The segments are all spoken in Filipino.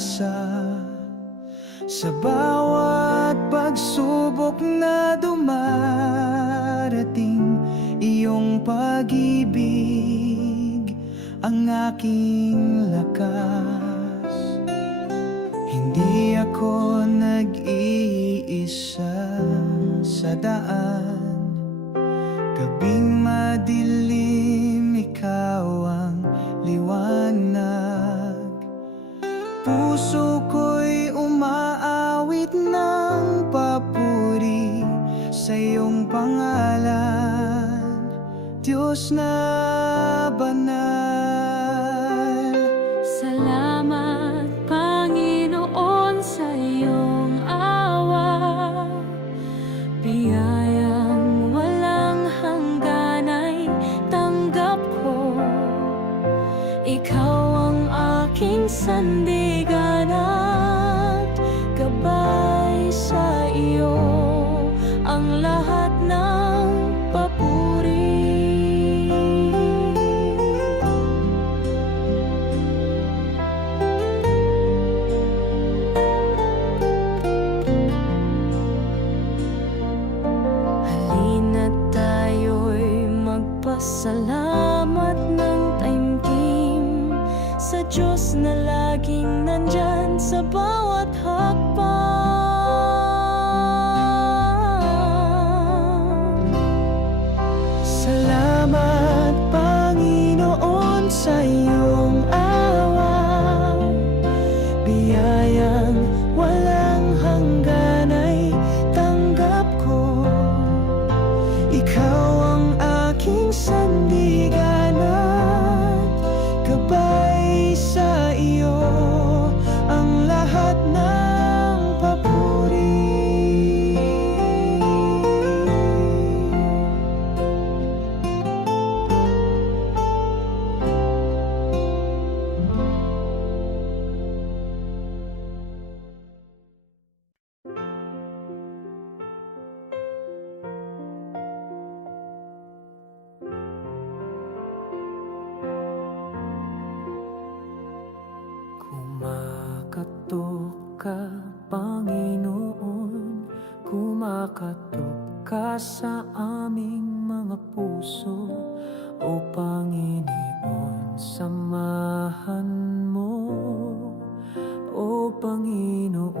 pag-asa sa bawat pagsubok na dumarating. Iyong pag-ibig ang aking lakas. Hindi ako nag-iisa sa daan. Gabing madilim, ikaw ang liwanag. Puso ko'y umaawit ng papuri sa iyong pangalan, Diyos na banal. Salamat, Panginoon, sa iyong awa. Biyayang walang hanggan ay tanggap ko. Ikaw ang aking sandigan at gabay. Sa iyo ang lahat ng papuri. Halina't tayo'y magpasalamat ng taimtim sa Diyos na laging nandyan sa bawat hakbang. Salamat, Panginoon, sa iyong awa. Biyayang walang hanggan ay tanggap ko. Ikaw ang aking sandigan at gabay. Sa iyo ang lahat ng papuri. Kumakatok ka, Panginoon, kumakatok ka sa aming mga puso. O Panginoon, samahan mo, O Panginoon.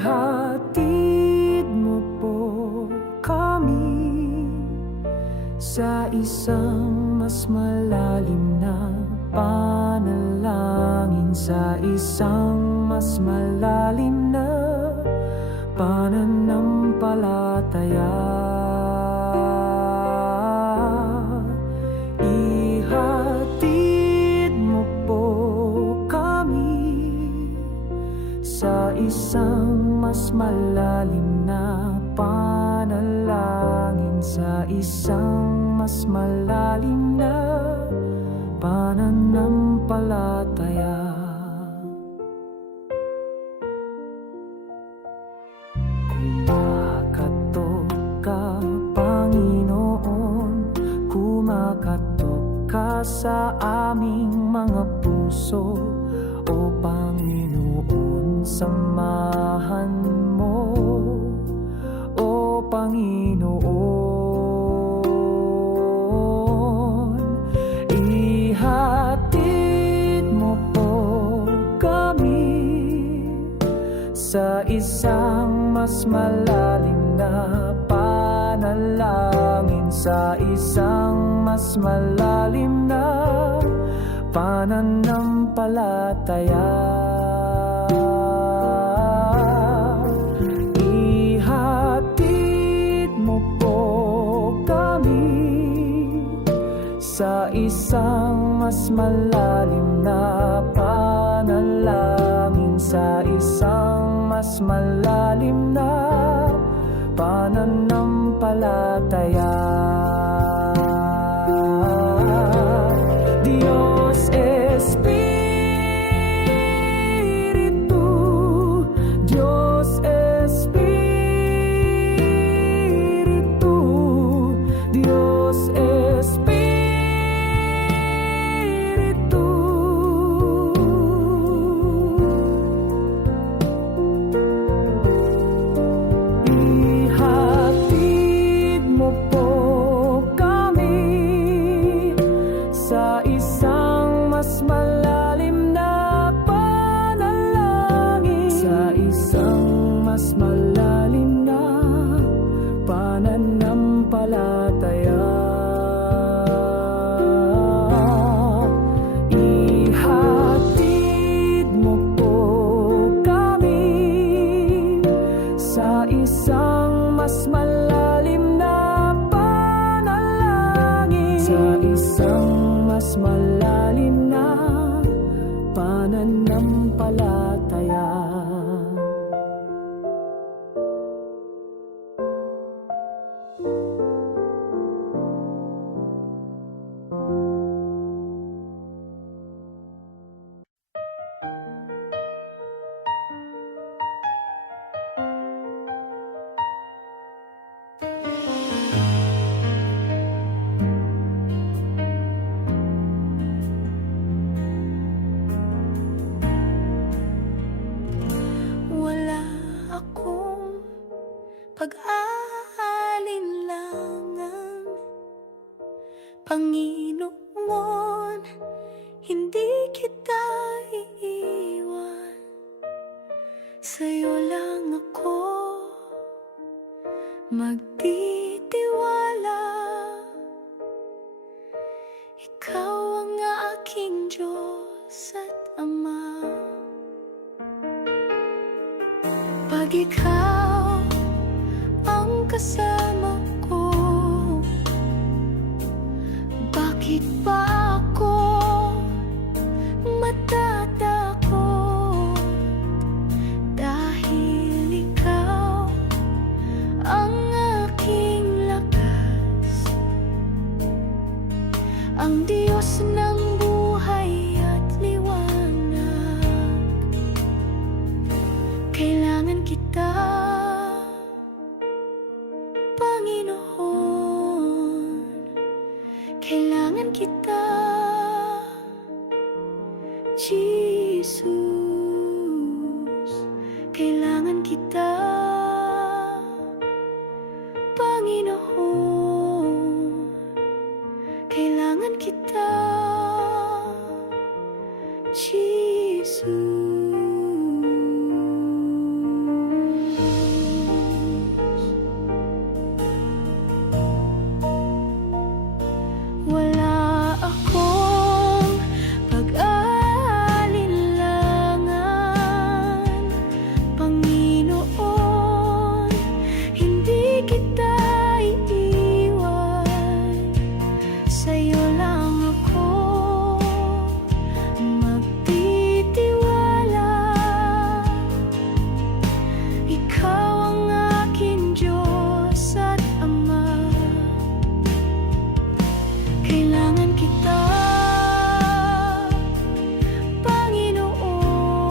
Ihatid mo po kami sa isang mas malalim na panalangin, sa isang mas malalim na pananampalataya. Ihatid mo po kami sa isang mas malalim na panalangin, sa isang mas malalim na pananampalataya. Kumakatok ka, Panginoon, kumakatok ka sa aming mga puso. O Panginoon, samahan mo, O Panginoon. Ihatid mo po kami sa isang mas malalim na panalangin, sa isang mas malalim na pananampalataya. Ihatid mo po kami sa isang mas malalim na panalangin, sa isang mas malalim na pananampalataya. Diyos Espiritu, Diyos Espiritu, Diyos Espiritu. mas malalim na pananampalataya. Ihatid mo po kami sa isang mas malalim na panalangin, sa isang mas malalim na pananampalataya. Wala akong pag-aalinlangan, Panginoon, hindi kita iiwan. Sa'yo lang ako magtitiwala. Ikaw ang aking Diyos at Ama. Pag ikaw ang kasama ko, bakit pa ako matatakot? Dahil ikaw ang aking lakas, ang Diyos ng buhay at liwanag. Kailangan kita, Panginoon. Kailangan kita, Jesus. Kailangan kita, Panginoon. Kailangan kita, Jesus. Wala akong pag-aalinlangan, Panginoon, hindi kita iiwan. Sa'yo lang ako magtitiwala. Ikaw ang aking Diyos at Ama. Kailangan kita, Panginoon.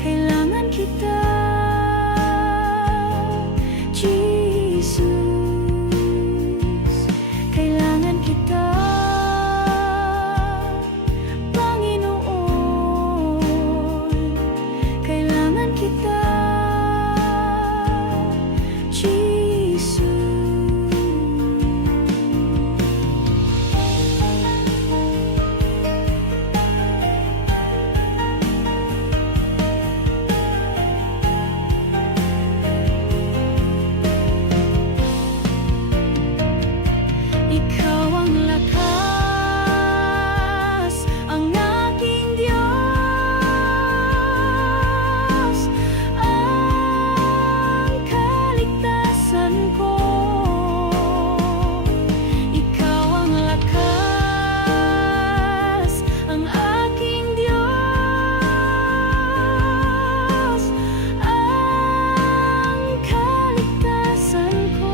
Kailangan kita, Jesus. Kailangan kita, Panginoon. Kailangan kita, Jesus. Ikaw ang lakas, ang aking Diyos, ang kaligtasan ko. Ikaw ang lakas, ang aking Diyos, ang kaligtasan ko.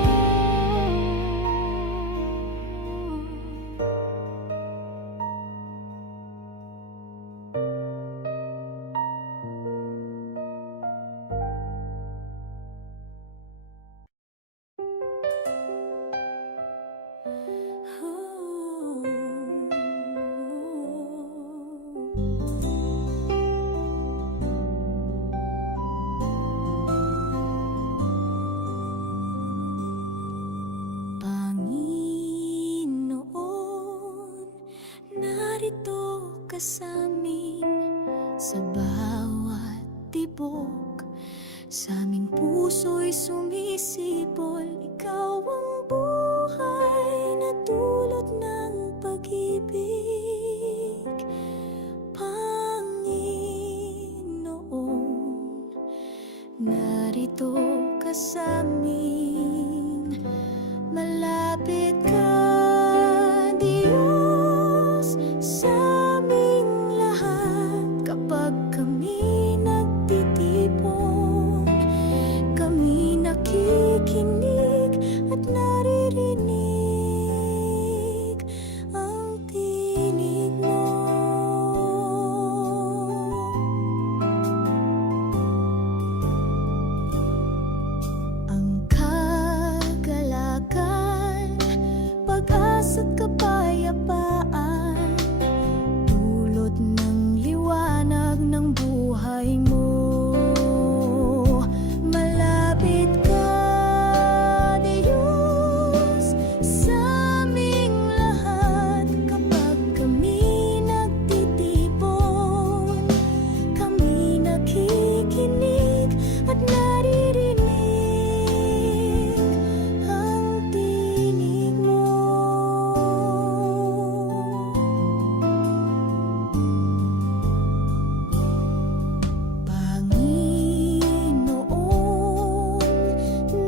Panginoon, narito ka sa amin sa bawat tibok Sa aming puso'y sumisipol, ikaw ang buhay na dulot ng pag-ibig. Panginoon, narito ka sa amin, malapit ka, Diyos, sa aming lahat. Kapag kami nagtitipon, kami nakikinig at naririnig ang tinig mo. Ang kagalakan, pag-asa't kapayapaan, dulot ng liwanag ng buhay mo. Malapit ka, Diyos, sa aming lahat. Kapag kami nagtitipon, kami nakikinig at naririnig ang tinig mo. Panginoon,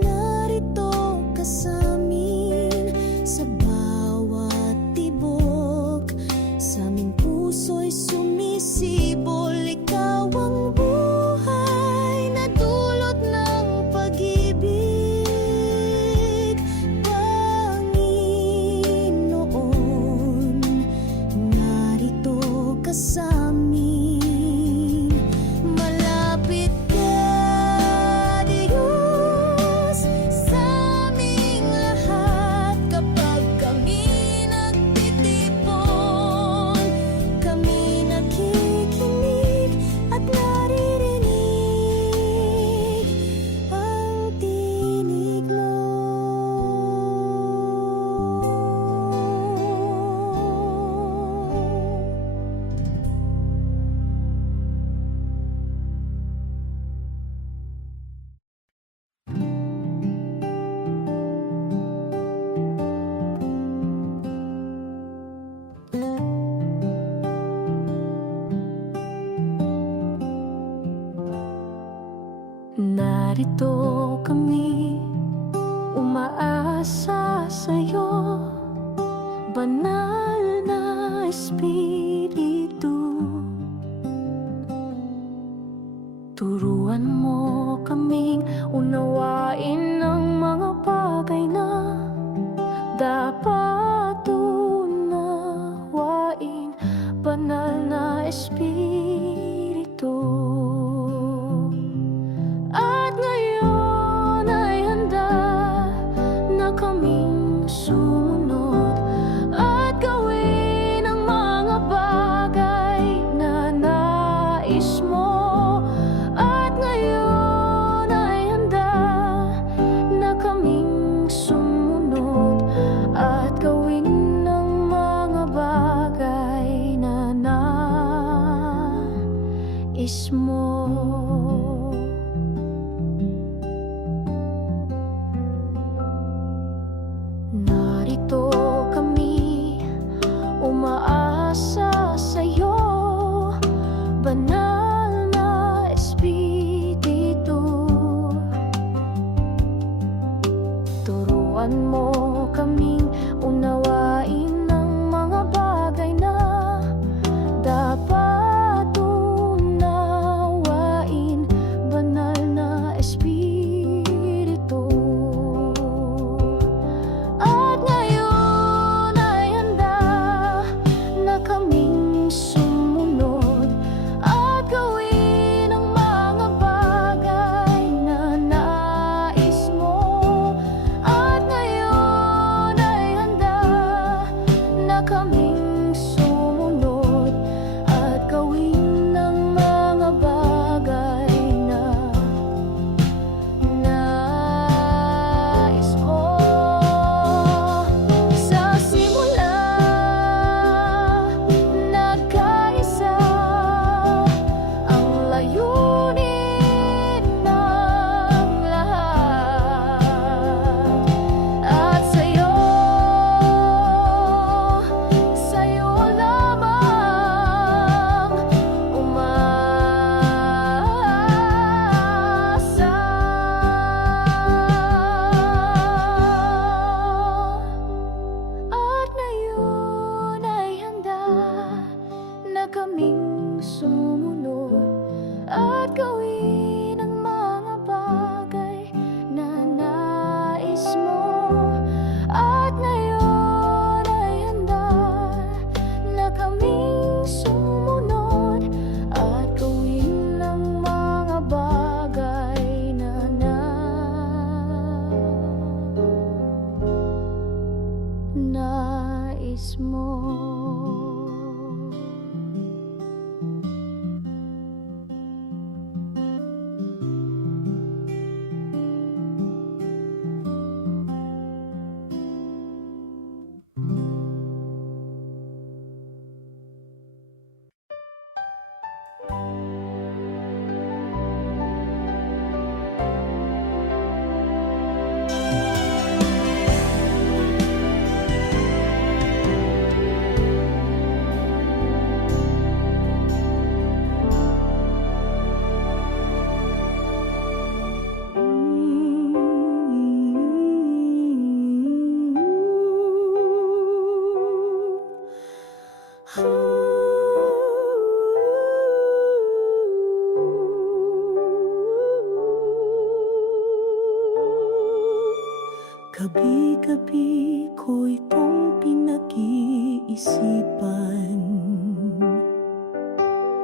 narito ka sa amin, sa bawat tibok, sa aming puso'y sumisibol. Ikaw ang buhay na dulot ng pag-ibig. Panginoon, narito ka sa amin, malapit ka, Diyos, sa aming lahat. Kapag kami nagtitipon, kami nakikinig at naririnig ang tinig mo. Narito kami, umaasa sa'yo, banal na Espiritu. Turuan mo kaming unawain ang mga bagay na dapat unawain, banal na Espiritu. At ngayon ay handa na kaming sumunod at gawin ang mga bagay na nais mo. At ngayon ay handa na kaming sumunod at gawin ang mga bagay na nais mo. Narito kami, umaasa sa'yo, banal na Espiritu. Turuan mo kaming unawain ang mga bagay na dapat unawain, banal na Espiritu. At ngayon ay handa na kaming sumunod at gawin ang mga bagay na nais mo. At ngayon Gabi-gabi ko itong pinag-iisipan,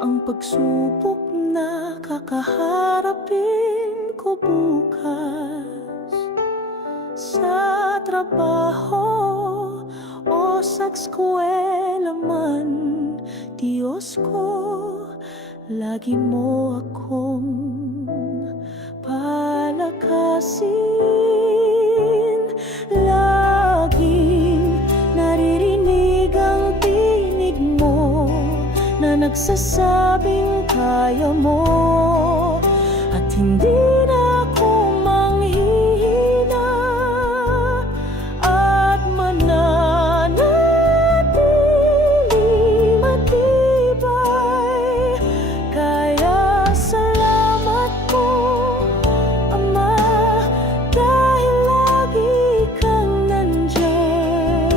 ang pagsubok na kakaharapin ko bukas sa trabaho o sa eskwela man. Diyos ko, lagi mo akong palakasin. Laging naririnig ang tinig mo na nagsasabing kaya mo, at hindi na ako manghihina at mananatiling matibay. Kaya salamat po, Ama, dahil lagi kang nandyan,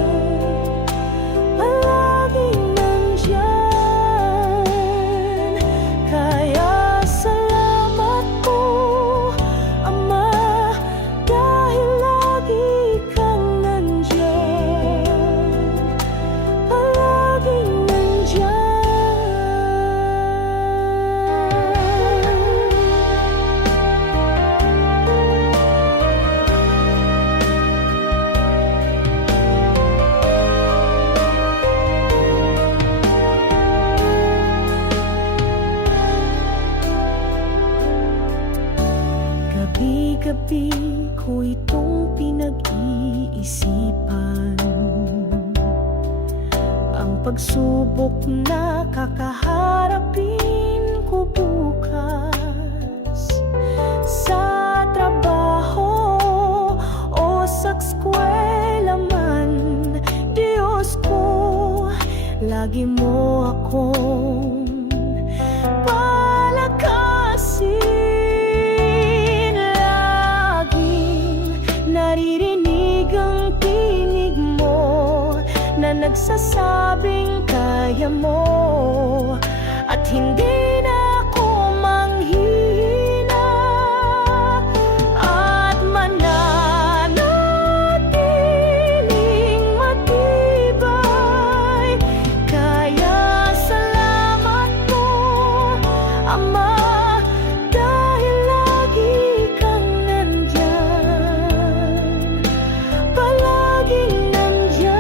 palaging nandyan. Kaya salamat po, Ama, dahil lagi kang nandyan, palaging nandyan. Gabi-gabi ko itong pinag-iisipan, ang pagsubok na kakaharapin ko bukas sa trabaho o sa eskwela man. Diyos ko, lagi mo akong palakasin. Naririnig ang tinig mo na nagsasabing kaya mo, at hindi na ako manghihina at mananatiling matibay. Kaya salamat po, Ama, dahil lagi kang nandyan, palaging nandyan.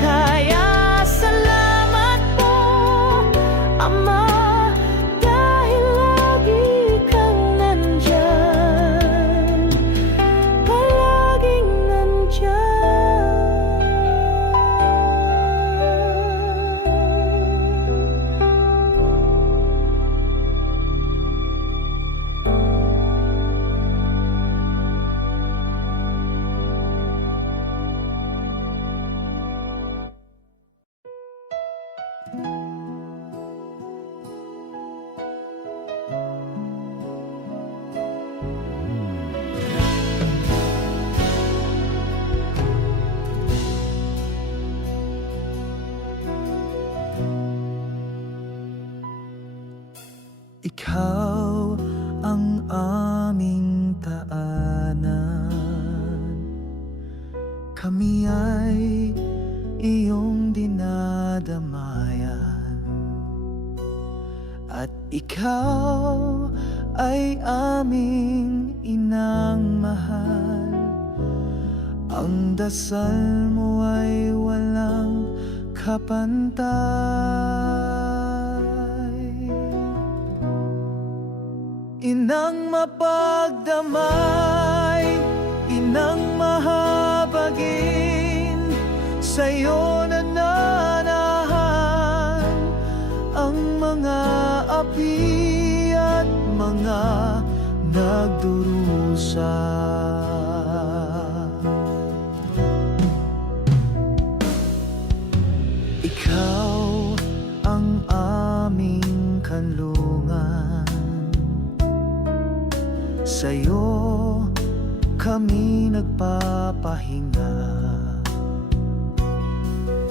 Kaya salamat po, Ama, dahil lagi kang nandyan, palaging nandyan. Ikaw ang aming taanan, kami ay iyong dinadamayan, at ikaw ay aming inang mahal. Ang dasal mo ay walang kapantay. Inang mapagdamay, inang mahabagin, sa'yo nananahan ang mga api at mga nagdurusa. Ikaw ang aming kanlungan, sa'yo kami nagpapahinga,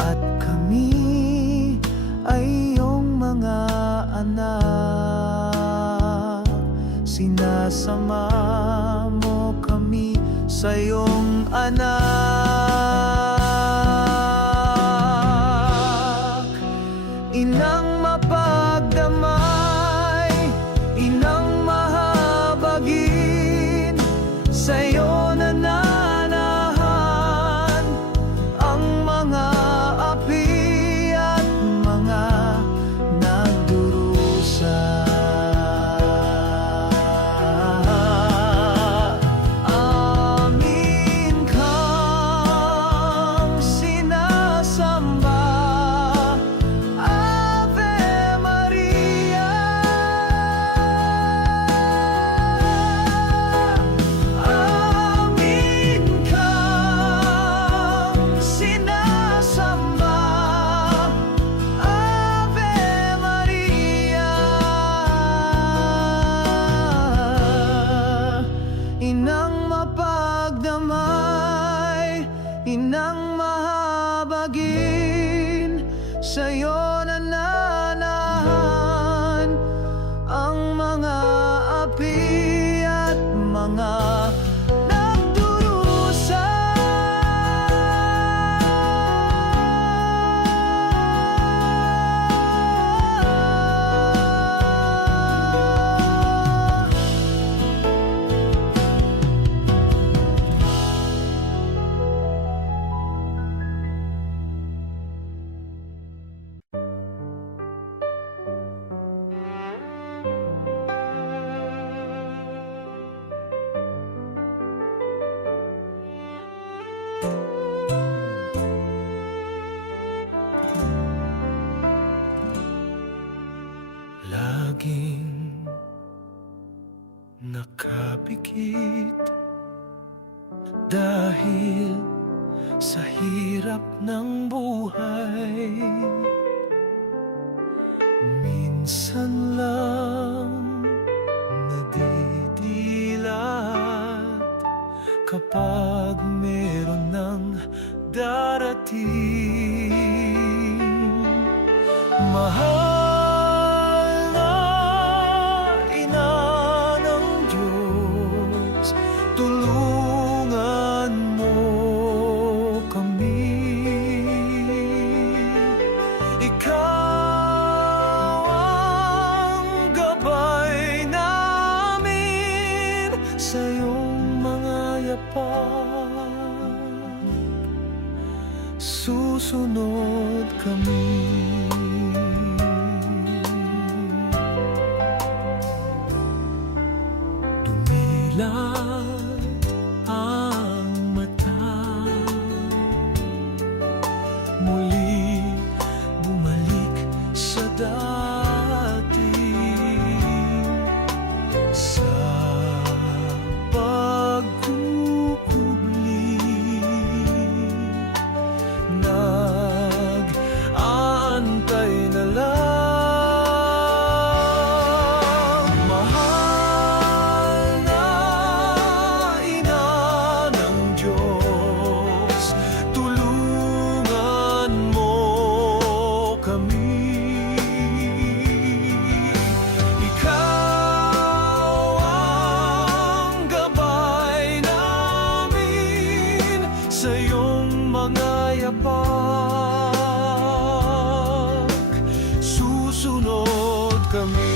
at kami ay iyong mga anak. Sinasama mo kami sa iyong anak. Inang mapagdamay, inang mahabagin, sa iyo nananahan ang mga api at mga nagdurusa. Amin kang sinasamba, Ave Maria. Amin kang sinasamba, Ave Maria. Inang mapagdamay, inang mahabagin, sa iyo nananahan ang mga api at mga nagdurusa. Laging nakapikit dahil sa hirap ng buhay. Minsan lang nadidilat kapag meron ng darating. Mahal na ina ng Diyos, tulungan mo kami. Ikaw ang gabay namin sa iyong mga yapak. Susunod kami. Dumilat ang mata, muli bumalik sa dati. Sa pagkukubli, nag-aantay na lang. Sa iyong mga yapak, susunod kami.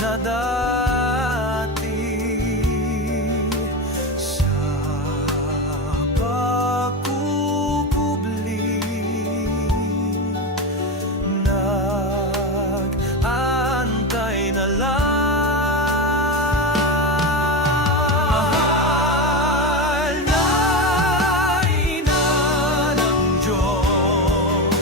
Sa dati, sa pagkukubli, nag-aantay na lang. Mahal na ina ng Diyos,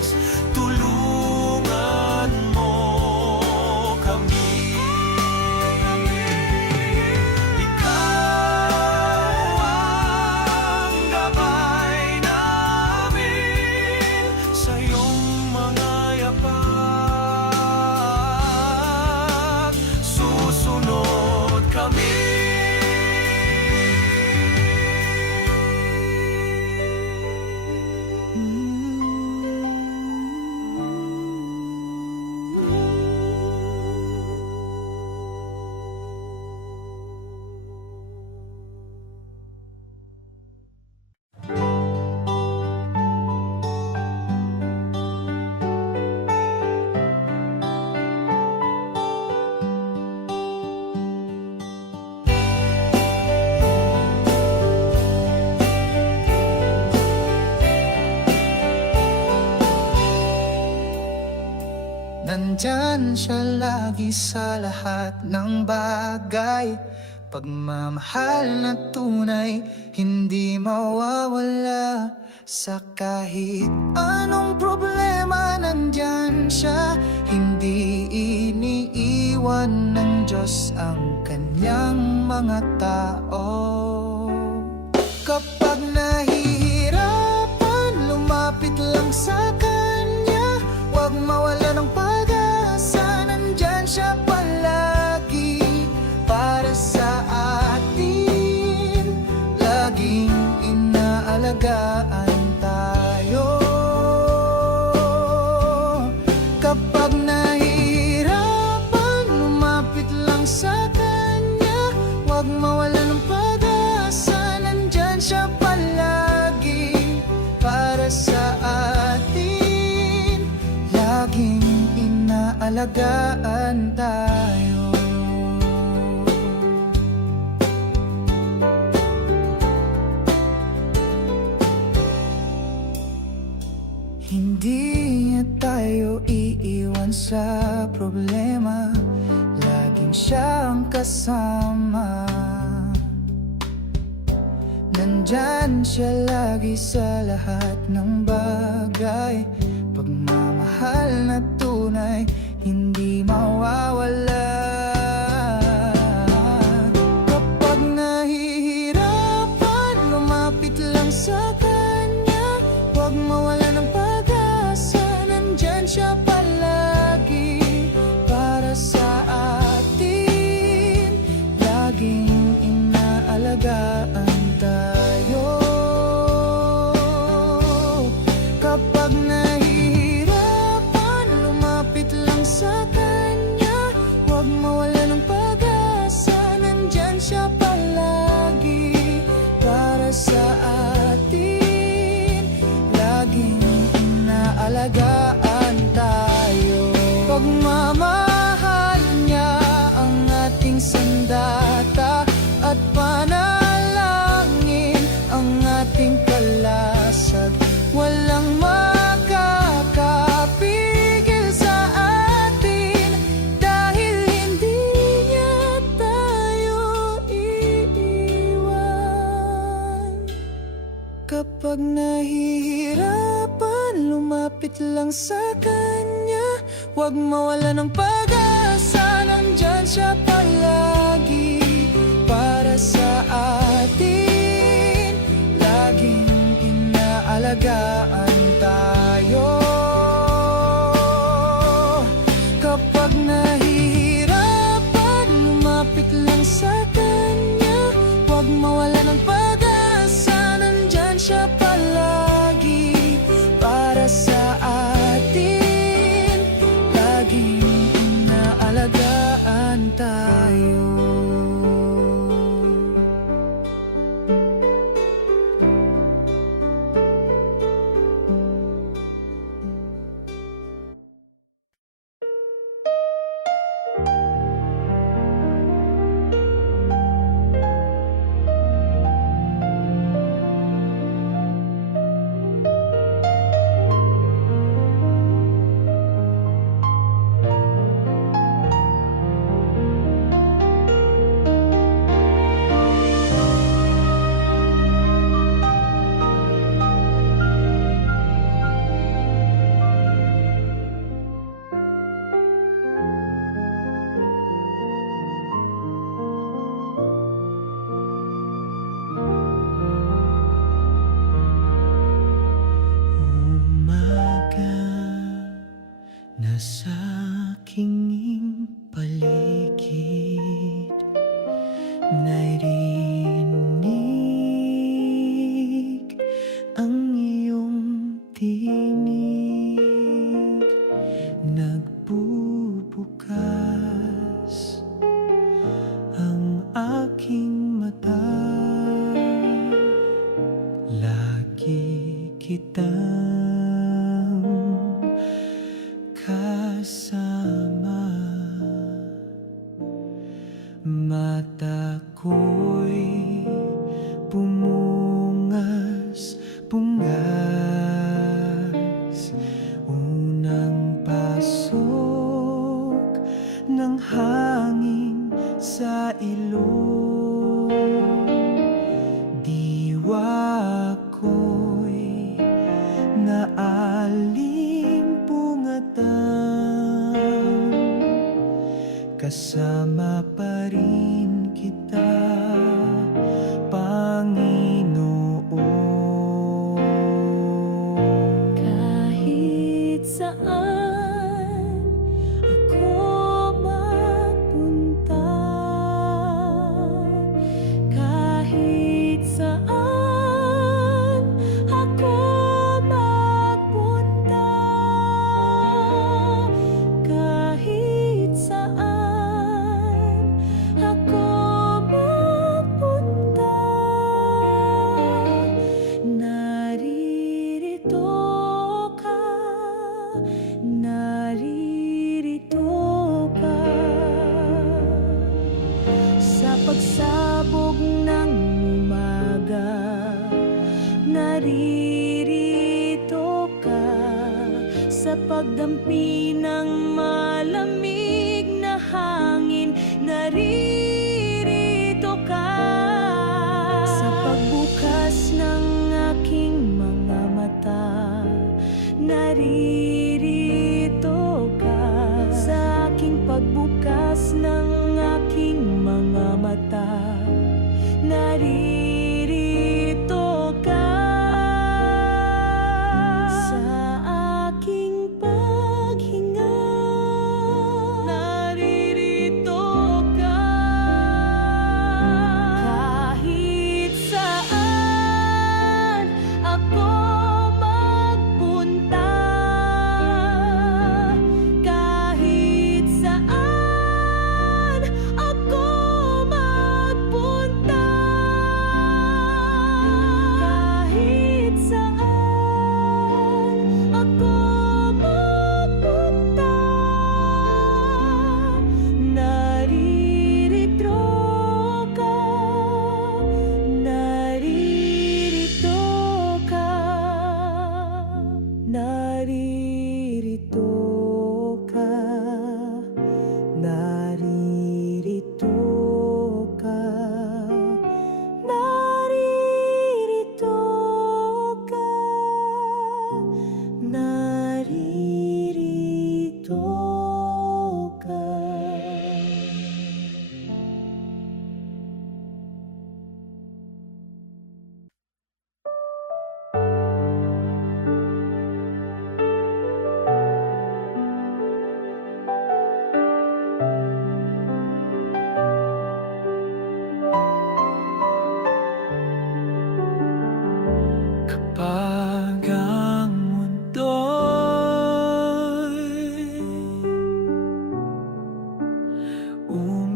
nandyan siya lagi sa lahat ng bagay. Pagmamahal na tunay, hindi mawawala. Sa kahit anong problema, nandyan siya. Hindi iniiwan ng Diyos ang kanyang mga tao. Kapag nahihirapan, lumapit lang sa Kanya. Huwag mawala ng pag-asa, nandyan siya palagi para sa atin. Laging inaalagaan tayo. Kapag nahihirapan, lumapit lang sa Kanya. Huwag mawala ng pag-asa, nandyan siya palagi para sa atin. Laging inaalagaan tayo. Hindi niya tayo iiwan sa problema. Laging siya ang kasama. Nandyan siya lagi sa lahat ng bagay. Pagmamahal na tunay, hindi mawawala. Kapag nahihirapan, lumapit lang sa Kanya. Huwag mawala ng pag-asa, nandyan siya palagi para sa atin. Laging inaalagaan tayo. Kapag nahihirapan, lumapit lang sa Kanya. Huwag mawala ng pag-asa, nandyan siya palagi para sa atin. Laging inaalagaan tayo. Pagmamahal niya ang ating sandata, at panalangin ang ating kalasag. Walang makakapigil sa atin, dahil hindi niya tayo iiwan. Kapag nahihirapan, lumapit lang sa Kanya. Huwag mawala ng pag-asa, nandyan siya palagi para sa atin. Laging inaalagaan tayo. Kapag nahihirapan, lumapit lang sa Kanya. Huwag mawala ng pag-asa, nandyan siya palagi para sa atin. Laging inaalagaan tayo. Nasa aking paligid, naririnig ang iyong tinig. Nagbubukas ang aking mata, lagi kitang kasama. Mata ko'y bungas, unang paso diwa ko'y naalimpungatan, kasama pa rin kita, Panginoon. Kahit saan ako magpunta, kahit saan ako magpunta, kahit saan ako magpunta, naririto ka, naririto ka. Sa pagsabog ng umaga, naririto ka. Sa pagdampi ng malamig na hangin, naririto ka. Sa pagbukas ng aking mga mata, naririto ka. Sa aking pagbukas ng aking mga mata, naririto ka. Sa aking paghinga, naririto ka. Kahit saan ako magpunta, kahit saan ako magpunta, kahit saan ako magpunta, naririto ka, naririto ka, naririto ka, naririto ka, naririto ka, naririto ka. Kapag ang mundo'y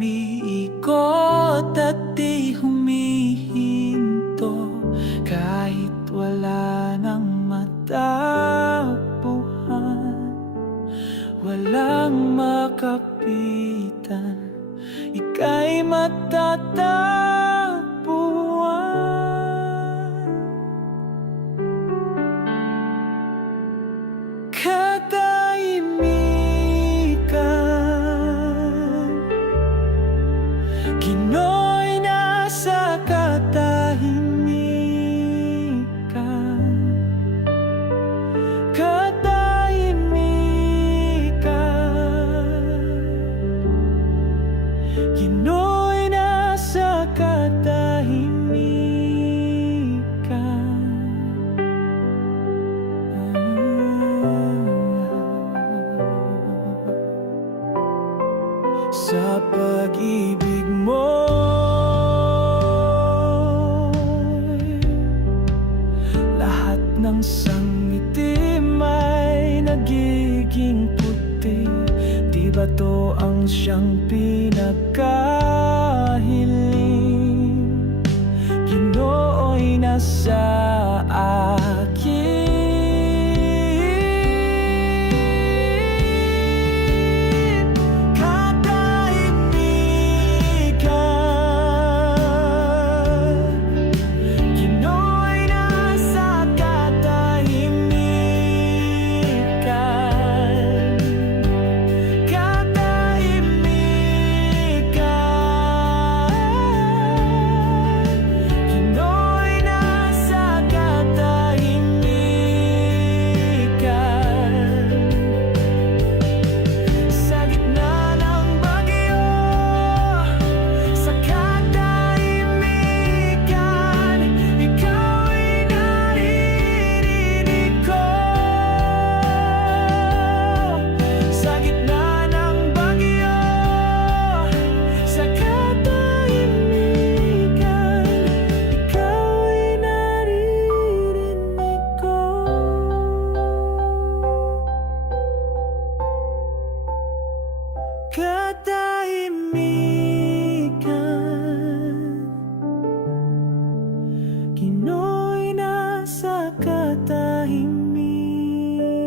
umiikot at di humihinto, kahit wala nang matakbuhan, walang makapitan, ika'y matatagpuan. Katahimikan, Ginoo'y nasa katahimikan. Katahimikan, Ginoo'y nasa katahimikan. Sa pag-ibig mo, lahat ng sangitim ay nagiging puti. Di ba to ang siyang pinagkahiling? Ginoo'y nasa akin.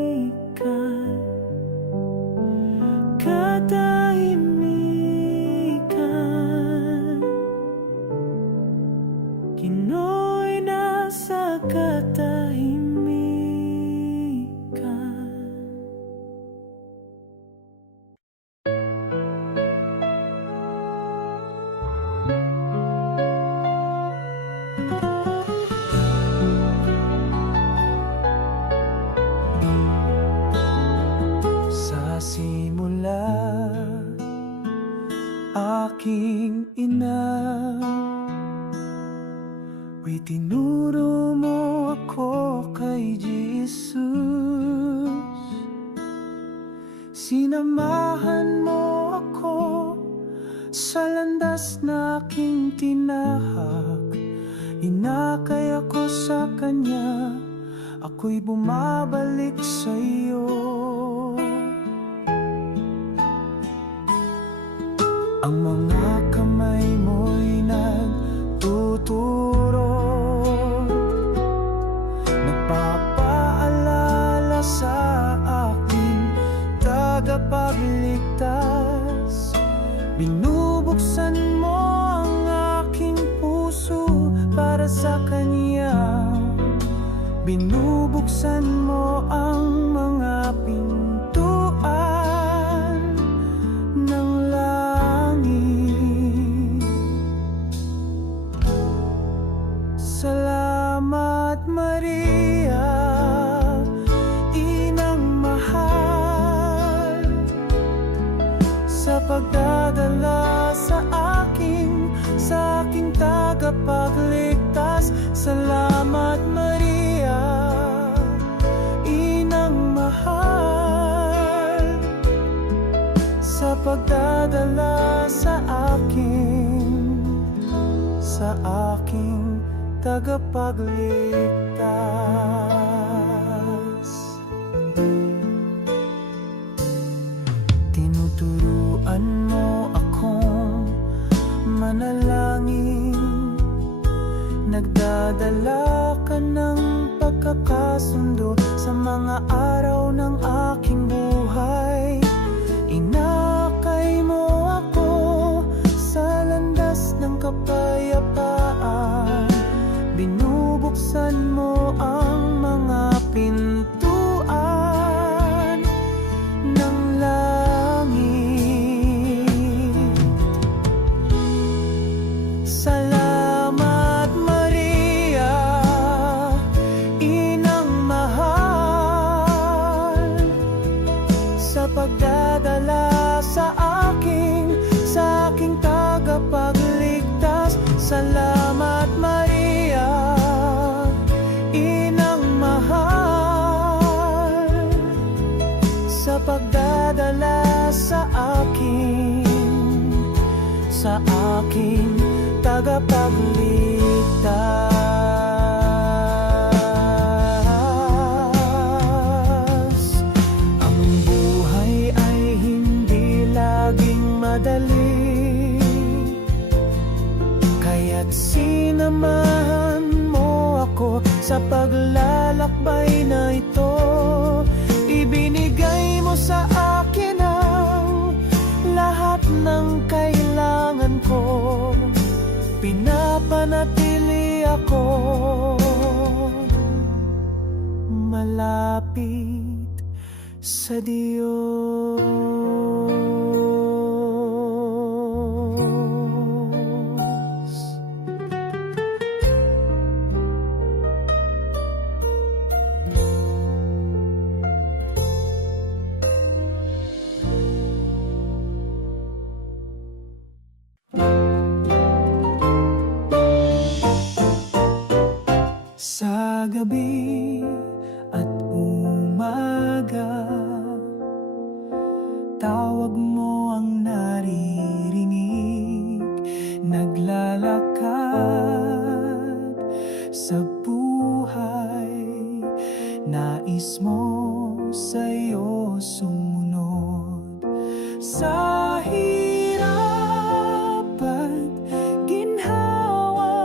katahimikan, katahimikan. Kino'y nasa katahimikan. Sa simula, aking ina, itinuro mo ako kay Jesus. Sinamahan mo ako sa landas na aking tinahak. Inakay ako sa Kanya, ako'y bumabalik sa iyo. Ang mga kamay mo'y nagtuturo, nagpapaalala sa aking tagapagligtas. Binubuksan mo ang aking puso para sa Kanya. Binubuksan mo ang mga pintuan ng langit. Salamat Maria, Inang mahal, sa pagdadala sa aking tagapagligtas. Salamat Maria, Inang mahal, sa pagdadala sa aking tagapagligtas. Tinuturuan mo akong manalangin, nagdadala ka ng pagkakasundo sa mga araw ng aking buhay. Inakay mo ako sa landas ng kapayapaan. Binubuksan mo ang mga pintuan ng langit. Salamat Maria, Inang mahal, sa pagdadala sa aking tagapagligtas. Salamat Maria, Inang mahal, sa pagdadala sa aking tagapagligtas. Ang buhay ay hindi laging madali, kaya't sinamahan mo ako sa paglalakbay na ito. Ibinigay mo sa akin ang lahat ng kailangan ko. Pinapanatili ako malapit sa Diyos. Sa gabi at umaga, tawag mo ang naririnig. Naglalakad sa buhay, nais mo sa'yo sumunod. Sa hirap at ginhawa,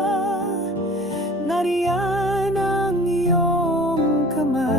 nariyan ang iyong kamay.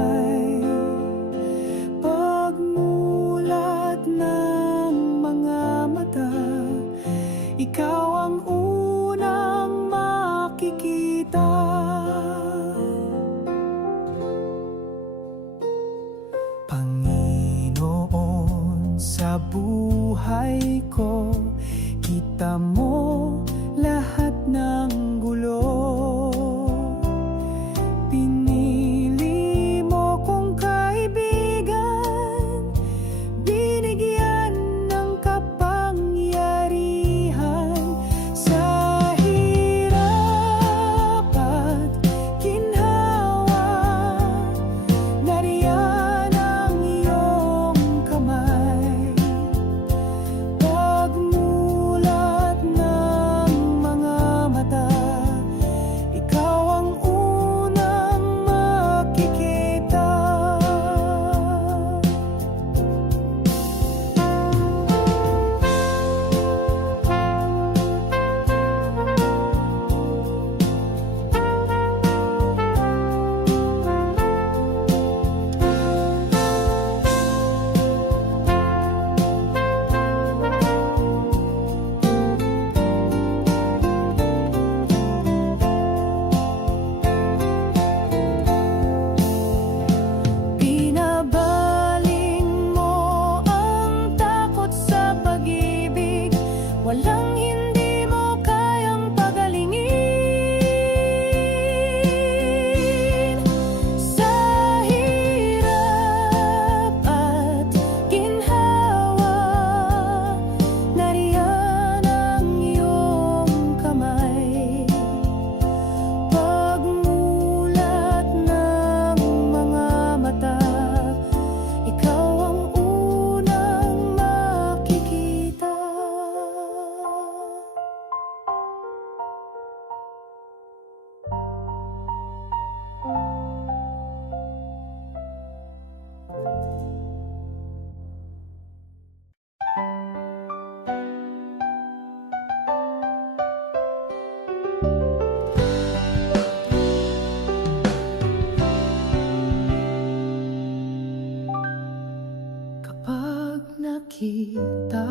nakita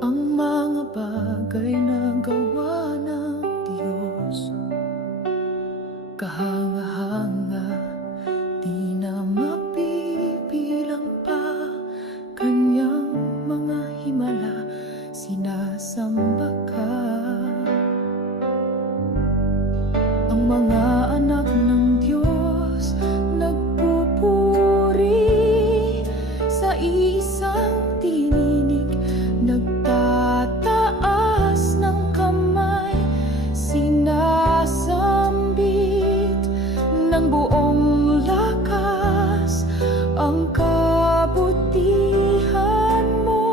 ang mga bagay na gawa ng Diyos. Kahanga-hanga, di na mapipilang pa, kanyang mga himala, sinasamba ka. Ang mga anak ng Diyos nagpupuri sa isang tininig, nagtataas ng kamay, sinasambit ng buong lakas ang kabutihan mo.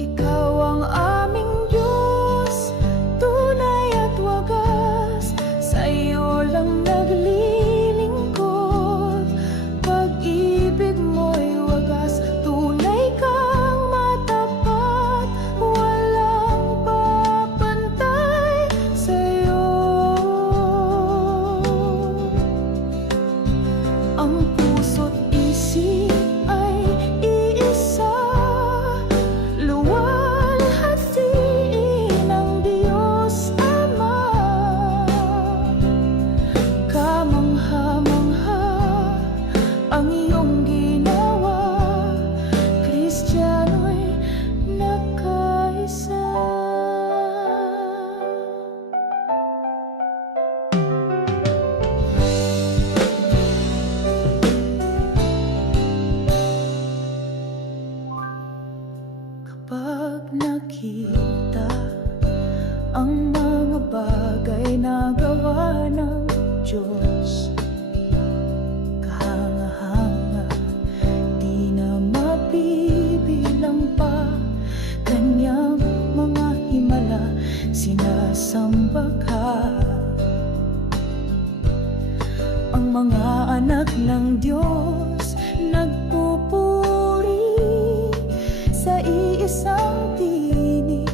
Ikaw ang aming Diyos, tunay at wagas, sa iyo lang naglilingkod. Pag-ibig mo'y wagas, tunay kang matapat, walang papantay sa'yo. Ang puso't isip ay iisa, luwalhatiin ang Diyos Ama. Kamangha-mangha ang iyong ginawa, Kristiyano'y nakaisa. Kapag nakita ang mga bagay na gawa ng Diyos, kahanga-hanga, di na mabibilang pa, kanyang mga himala, sinasamba ka. Ang mga anak ng Diyos nagpupuri sa iisang tinig,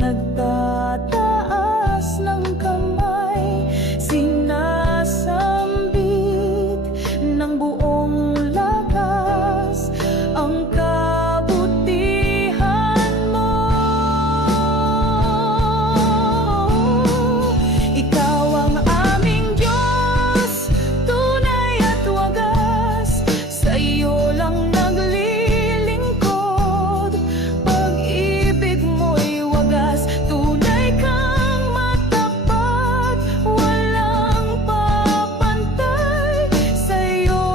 nagtataas ng kamay, sinasambit ng buong lakas ang kabutihan mo. Ikaw ang aming Diyos, tunay at wagas, sa iyo lang naglilingkod. Pag-ibig mo'y wagas, tunay kang matapat, walang papantay sa'yo.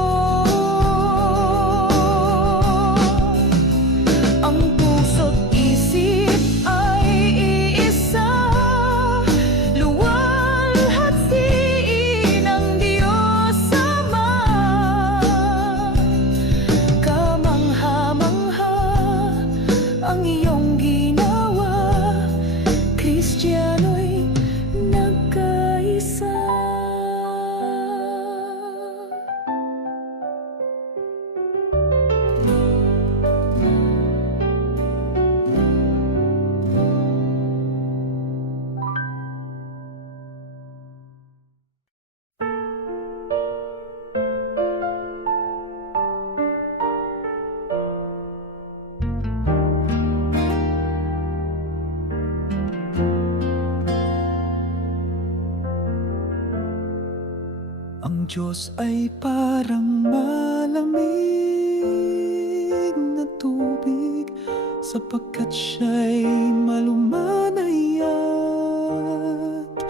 Ang puso't isip ay iisa, luwalhatiin ang Diyos Ama. Kamangha-mangha ang iyong ginawa, Kristiyano'y nagkaisa. Ang Diyos ay parang malamig na tubig, sapagkat siya'y malumanay at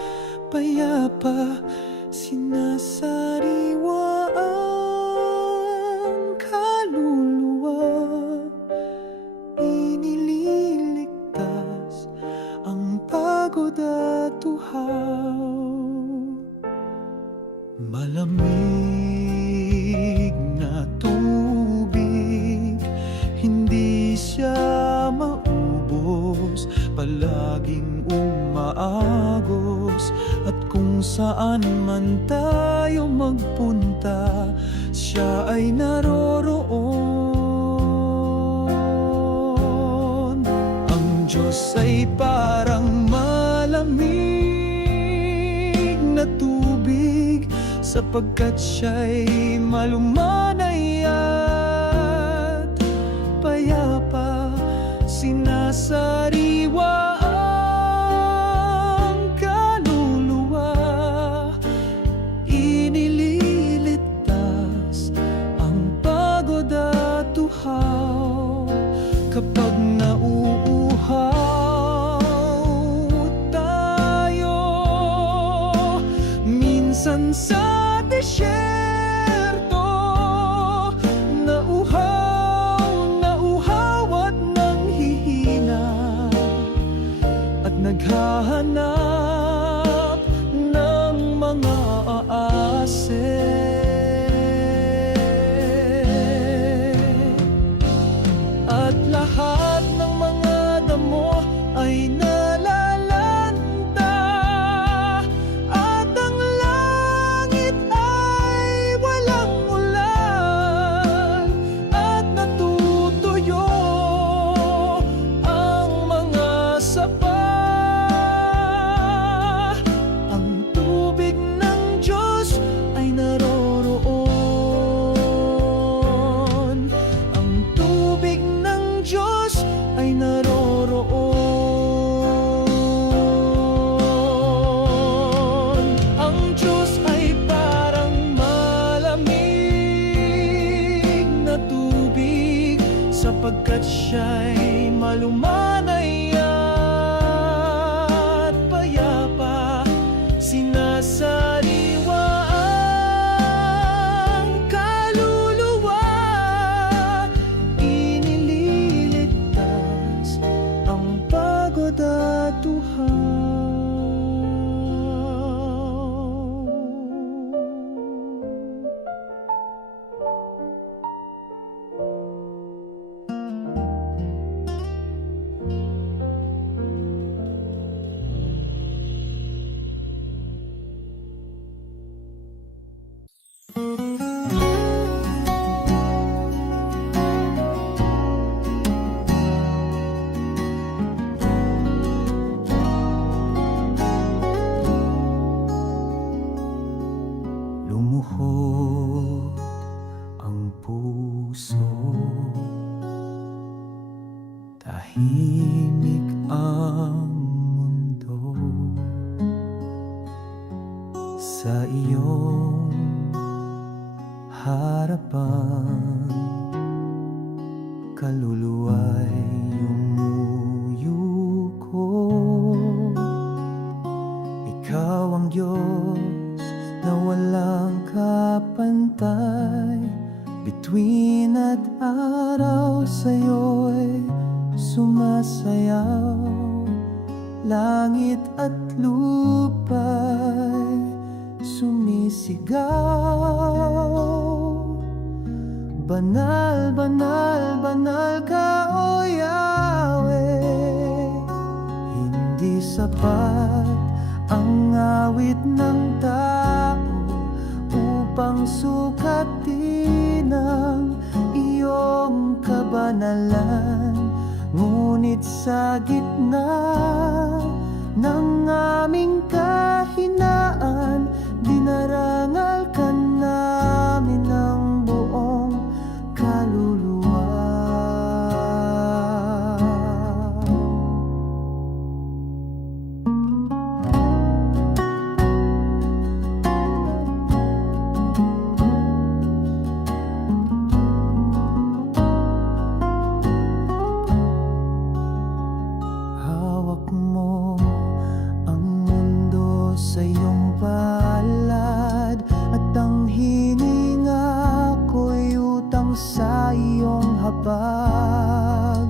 payapa, sinasariwa ang kaluluwa, inililigtas ang pagod at uhaw. Malamig na tubig, hindi siya maubos, palaging umaagos, at kung saan man tayo magpunta, siya ay naroroon. Ang Diyos ay parang malamig na tubig, sa sapagkat siya'y malumanay at payapa. Sinasariwa ang kaluluwa, inililigtas ang pagod at uhaw. Kapag nauuhaw tayo minsan sa disyerto, nauhaw at nanghihina, at naghahanap ng mga aasin. At lahat ng mga damo ay nalalanta, at ang langit ay walang ulan, at natutuyo ang mga sapa. Ang tubig ng Diyos ay naroroon, ang tubig ng Diyos ay naroroon. Ang Diyos ay parang malamig na tubig, sapagkat siya'y malumanay at payapa. Sinasariwa ang kaluluwa, inililigtas ang pagod at uhaw. Lumuhod ang puso, tahimik ang mundo, sa iyong harapan. Kaluluwa'y yumuyuko, ikaw ang Diyos na walang kapantay. Bituin at araw sa'yo'y sumasayaw, langit at lupa'y sumisigaw. Banal, banal, banal ka, O Yahweh. Hindi sapat ang awit ng tao upang sukatin ang iyong kabanalan. Ngunit sa gitna ng aming kahinaan, dinarangal ka namin ng buong kaluluwa. Hawak mo ang mundo sa iyong palad, at ang hininga ko'y utang sa iyong habag.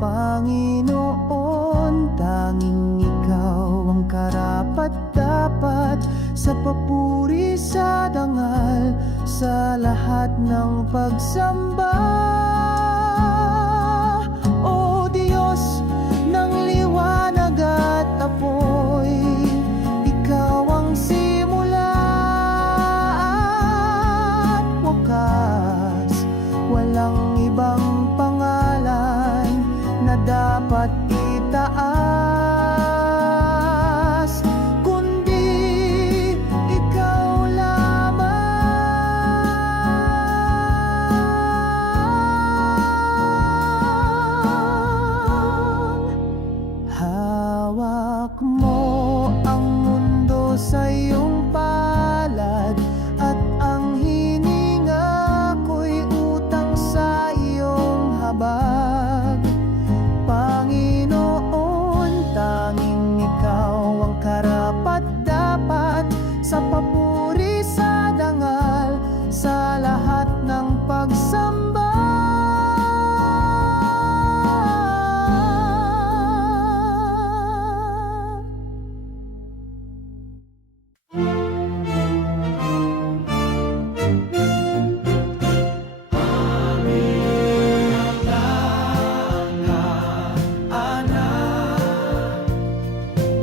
Panginoon, tanging ikaw ang karapat-dapat sa papuri, sa dangal, sa lahat ng pagsamba. O Diyos ng liwanag at apoy, ikaw ang simula at wakas. Walang ibang pangalan na dapat itaas, kundi ikaw lamang. sa iyong palad, at ang hininga ko'y utang sa iyong habag. Panginoon, tanging ikaw ang karapat-dapat sa papuri, sa dangal, sa lahat ng pagsamba.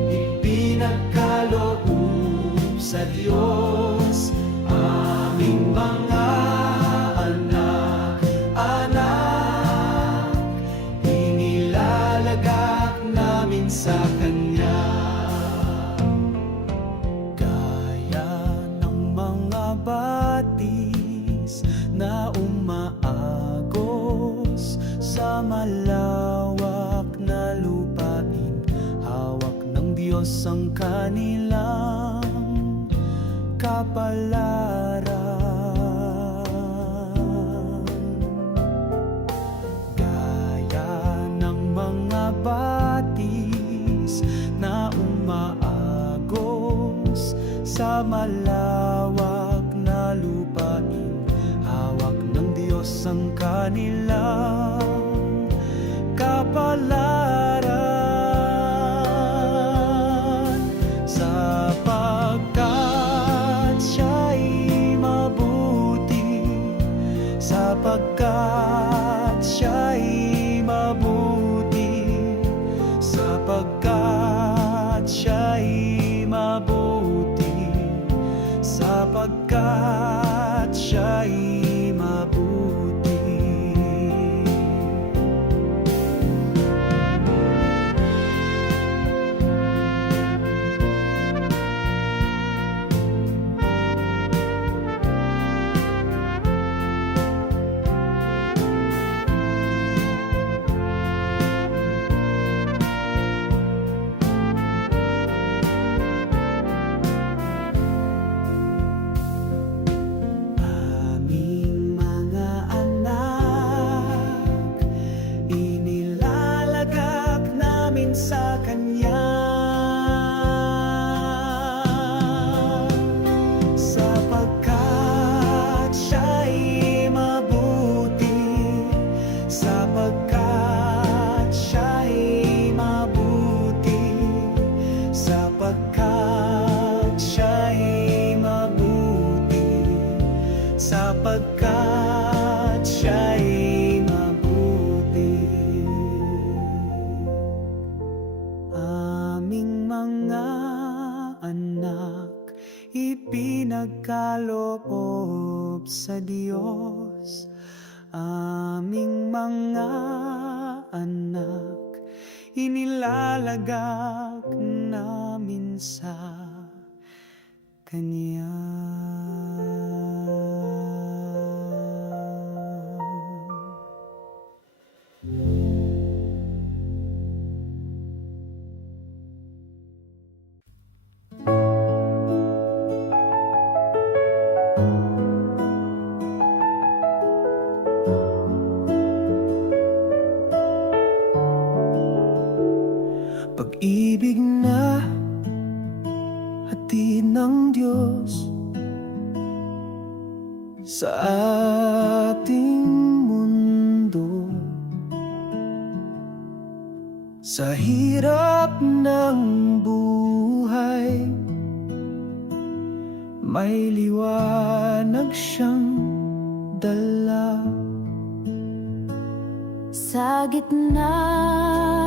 Ipinagkaloob sa Diyos, aming mga anak, inilalagak namin sa Kanya. Gaya ng mga batis na umaagos sa malawak na lupain, hawak ng Diyos ang kanilang kapalaran. Gaya ng mga batis na umaagos sa malawak na lupain, hawak ng Diyos ang kanilang kapalaran. Sapagkat siya'y mabuti, sapagkat siya'y mabuti, sapagkat siya'y mabuti, sapagkat siya'y mabuti. Aming mga anak, inilalagak namin sa Kanya. Sapagkat siya'y mabuti, sapagkat siya'y mabuti, sapagkat siya'y mabuti, sapagkat siya'y mabuti. Aming mga anak, ipinagkaloob sa Diyos, aming mga anak, inilalagak namin sa Kanya. Pag-ibig na hatid ng Diyos sa ating mundo, sa hirap ng buhay, may liwanag siyang dala. Sa gitna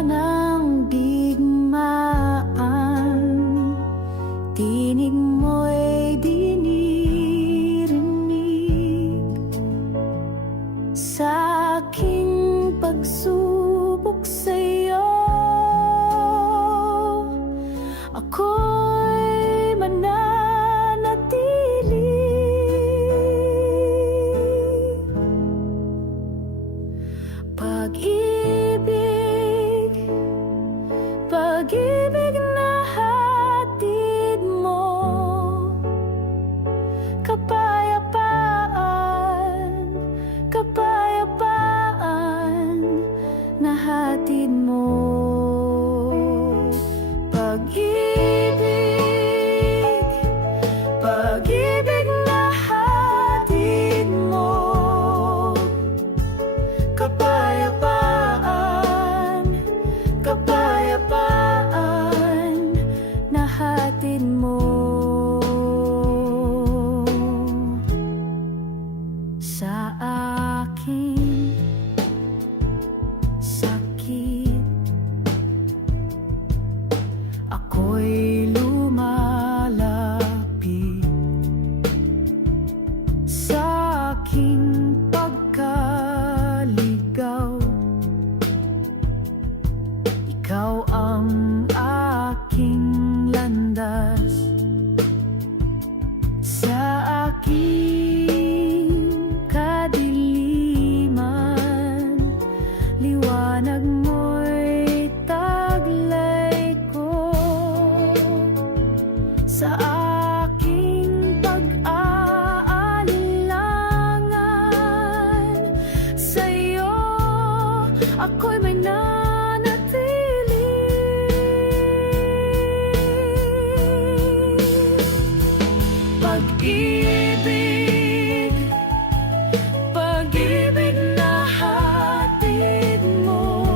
ng digmaan, tinig mo'y dinirinig. Sa aking pagsubok sa'yo, ako'y mananatili. Pag-ibig na hatid mo hatid mo sa aking sakit. Ako'y lumalapit sa aking pagkaligaw. Ikaw ang aking landas sa aking kadiliman. Liwanag mo'y taglay ko sa aking pag-aalinlangan. Sa'yo ako'y may nanatili. Pag-ibig, pag-ibig na hatid mo,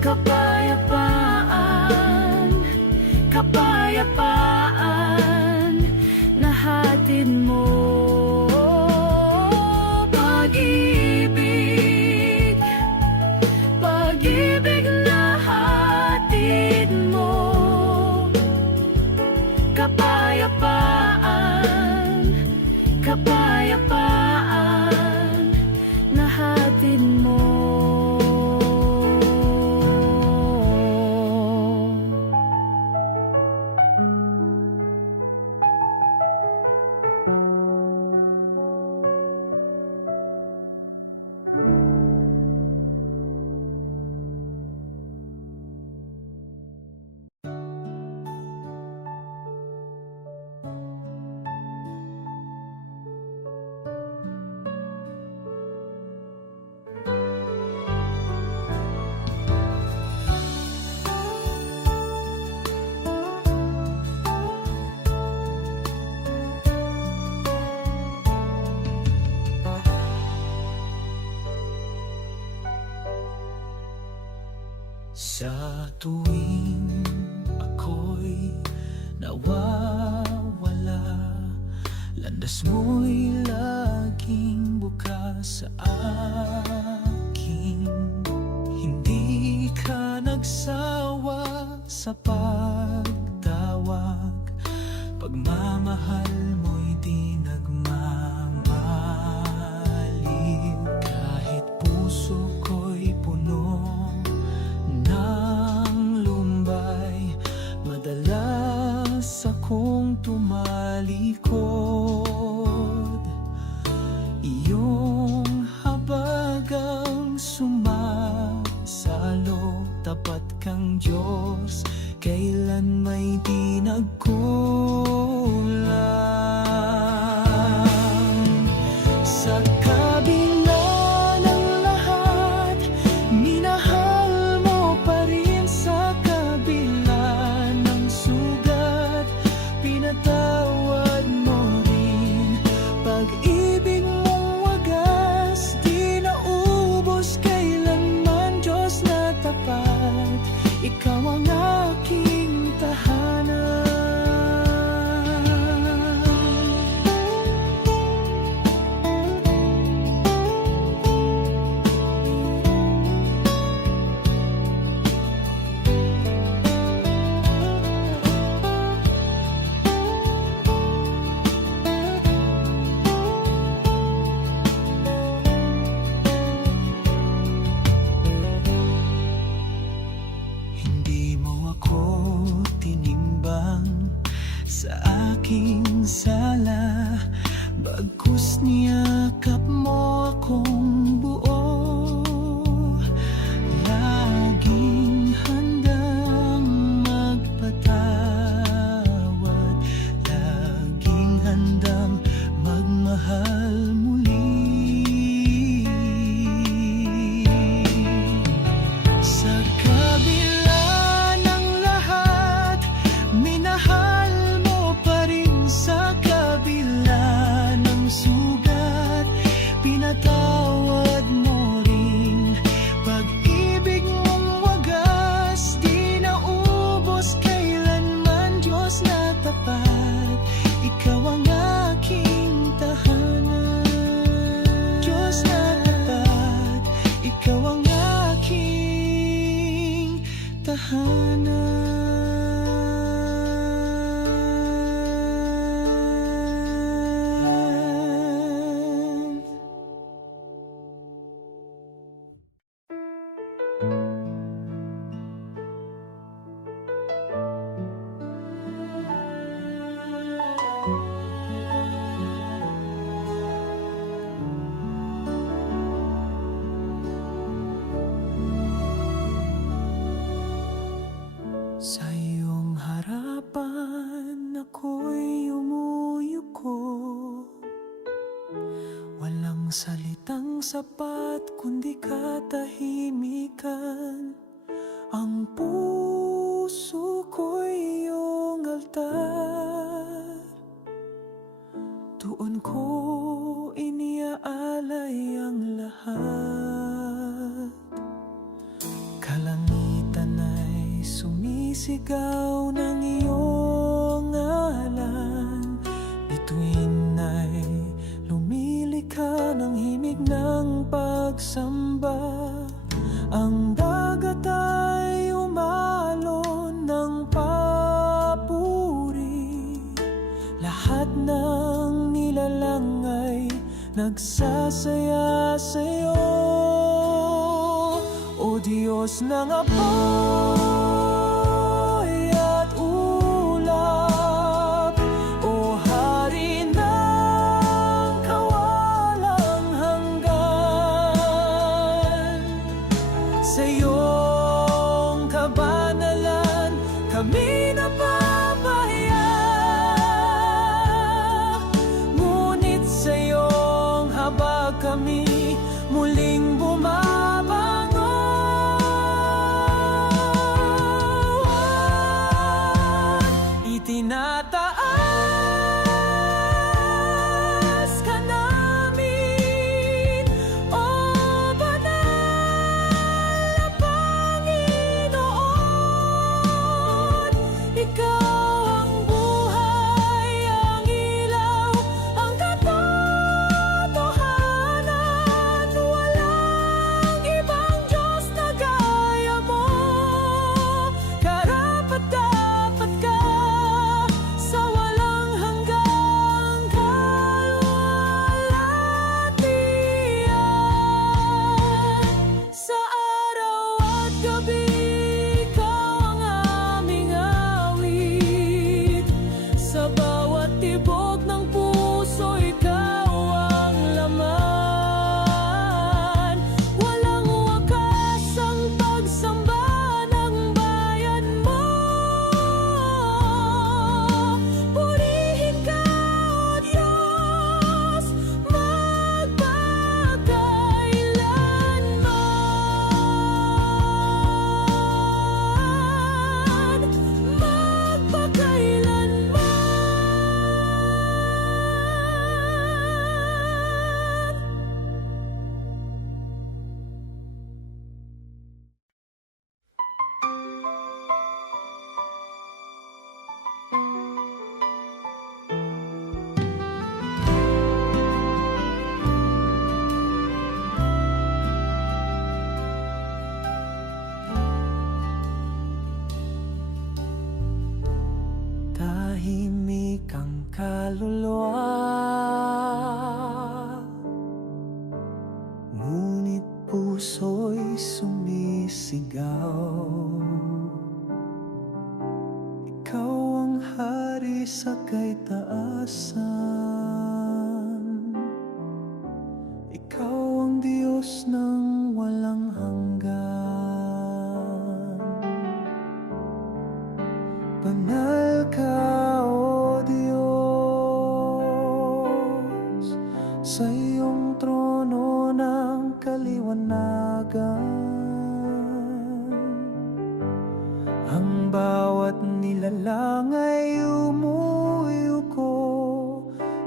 kapayapaan, kapayapaan na hatid mo. Pag-ibig, pag-ibig na hatid mo, kapayapaan, kapayapaan na hatid mo. Sa tuwing ako'y nawawala, landas mo'y laging bukas sa akin. Hindi ka nagsawa sa pagtawag, pagmamahal mo'y di nagmamaliw. Kahit puso ko'y puno ng lumbay, madalas akong tumalikod. Iyong habagang sumasalo, tapat kang Diyos, kailan may di nagkulang. Sa kabila ng lahat, minahal mo pa rin. Sa kabila ng sugat, pinatawad mo rin. Pag-ibig mong wagas, di naubos kailanman. Diyos na tapat, ikaw ang aking tahanan. Diyos na tapat, Ikaw ang aking tahanan. Diyos na tapat, Ikaw ang aking tahanan. Sa iyong harapan ako'y umuyuko, walang salitang sapat kundi katahimikan. Ang puso ko'y iyong altar, doon ko iniaalay ang lahat. Kalangitan ay sumisigaw ng iyong ngalan, bituin ay lumilikha ng himig ng pagsamba. Ang dagat ay umalon ng papuri, lahat ng nilalang ay nagsasaya sa'yo. O Diyos ng apoy at ulap, O Hari ng kawalang hanggan, sa iyong kabanalan kami napapahaya, ngunit sa iyong habag kami muling bumabangon. Itinataas ka namin, O banal na Panginoon. Ikaw ang buhay, ang ilaw, ang katotohanan. Walang ibang Diyos na gaya mo, karapat-dapat ka sa walang hanggang kalwalhatian. Sa araw at gabi, ikaw ang aming awit. Sa bawat tibok ng puso, ikaw ang laman. Walang wakas ang pagsamba ng bayan mo. Purihin ka, O Diyos, magpakailanman. Tahimik ang kaluluwa, ngunit puso'y sumisigaw. Ikaw ang hari sa kaitaasan, ikaw ang Diyos ng walang hanggan. Banal ka, O Diyos, sa iyong trono ng kaliwanagan. Ang bawat nilalang ay umuyuko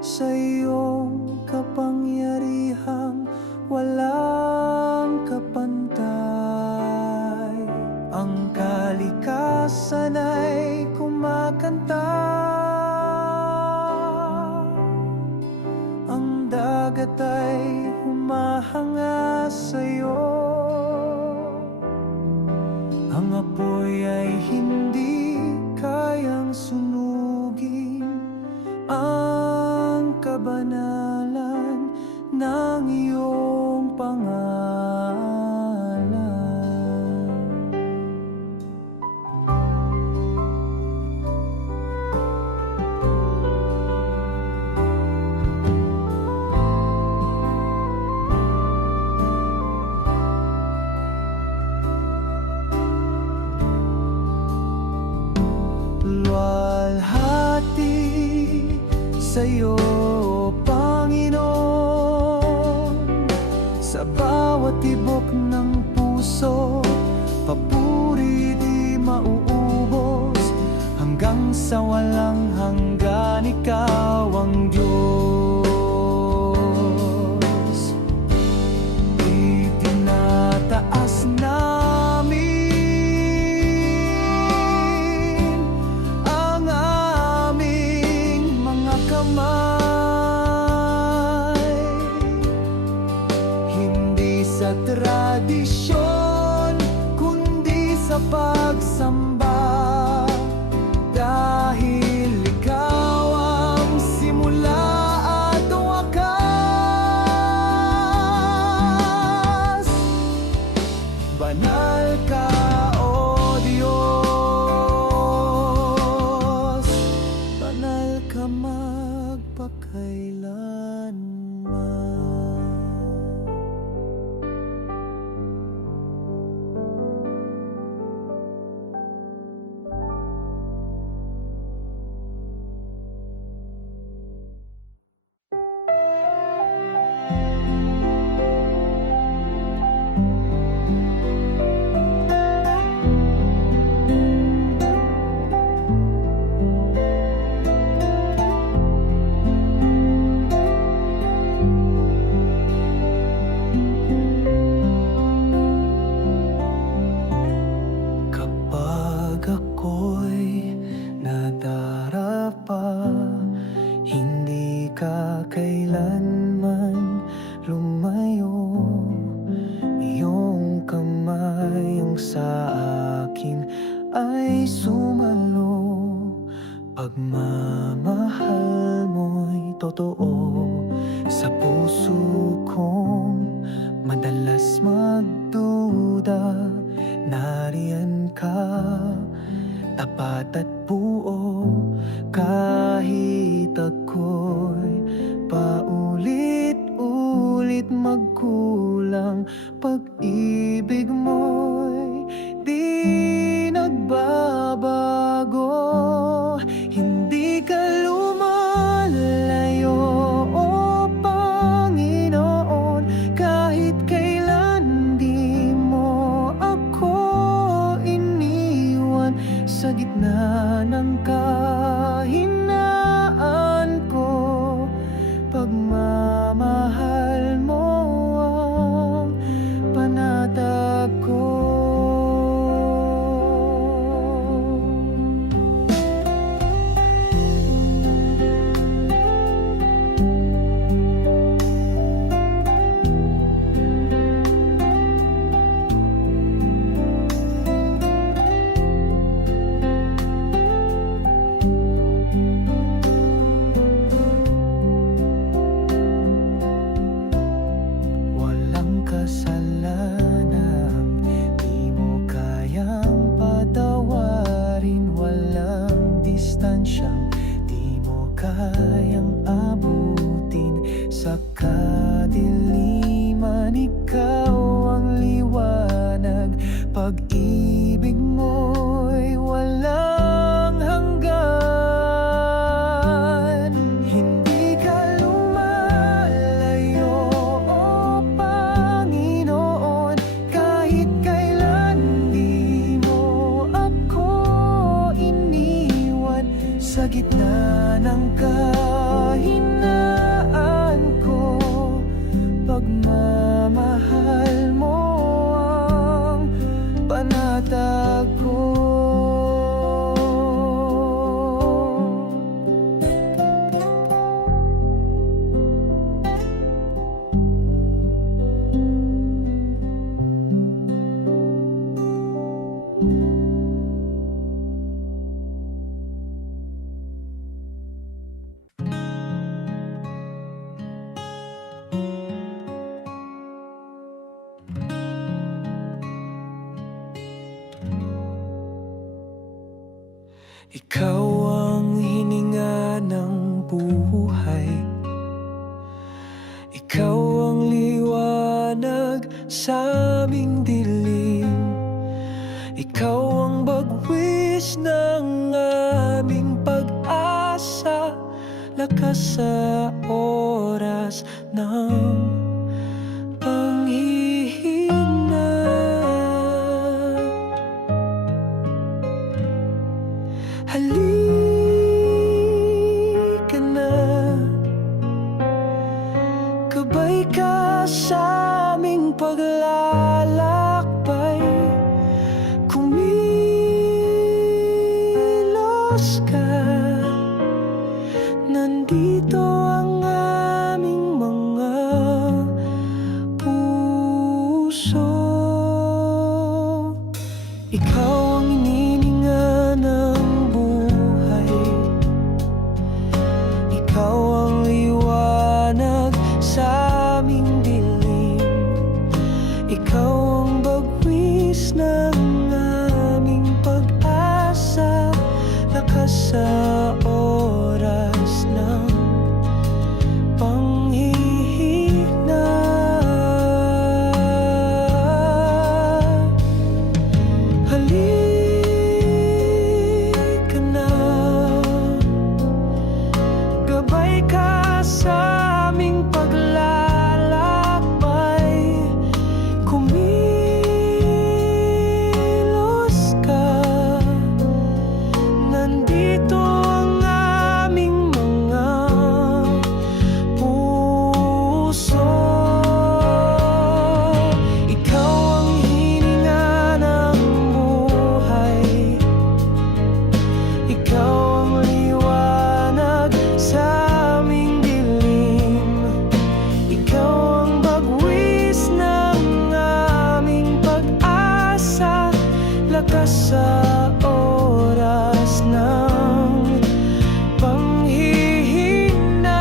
sa iyong kapangyarihang walang kapantay. Ang kalikasan ay kumakanta kumakanta. Ang dagat ay humahanga sa'yo. Ang apoy ay hindi kayang sunugin ang kabanalan ng iyong pangalan. Luwalhati sa'yo, Panginoon, sa bawat tibok ng puso. Papuri di mauubos, hanggang sa walang hanggan ikaw ang Diyos. Itinataas namin ang aming mga kamay, hindi sa tradisyon kundi sa pagsamba, dahil ikaw ang simula at wakas. Banal ka, O Diyos, banal ka magpakailanman. Kapag ako'y nadarapa, hindi ka kailanman lumayo. Iyong kamay ang sa akin ay sumalo. Pagmamahal mo'y totoo sa puso kong madalas magduda. Nariyan ka, tapat at buo, kahit ako'y paulit-ulit magkulang. Pag-ibig mo'y di nagbabago, hindi ka lumalayo, O Panginoon. Kahit kailan di mo ako iniwan, sa gitna ng kahinaan ko, pagmamahal mo ang panatag ko. Walang kasalanan, di mo kayang patawarin. Walang distansyang di mo kayang abutin. Sa kadiliman, ikaw ang liwanag. Pag-ibig mo'y walang hanggan. Hindi ka lumalayo, O Panginoon. Kahit kailan di mo ako iniwan, sa gitna ng kahinaan ko, pagmamahal mo ang panatag ko. Ikaw ang hininga ng buhay, ikaw ang liwanag sa aming dilim, ikaw ang bagwis ng aming pag-asa, lakas sa oras ng panghihina. Halika na, gabay ka sa aming paglalakbay, kumilos ka. Nandito ang aming mga puso. Ikaw ang inininga ng buhay, ikaw ang liwanag sa aming dilim, ikaw ang bagwis ng aming pag-asa, lakas sa oras ng panghihina. Halika na, gabay ka sa aming paglalakbay, kumilos ka. Nandito ang aming mga puso. Ikaw ang hininga ng buhay, ikaw ang liwanag sa aming dilim, ikaw ang bagwis ng aming pag-asa, lakas sa oras ng panghihina.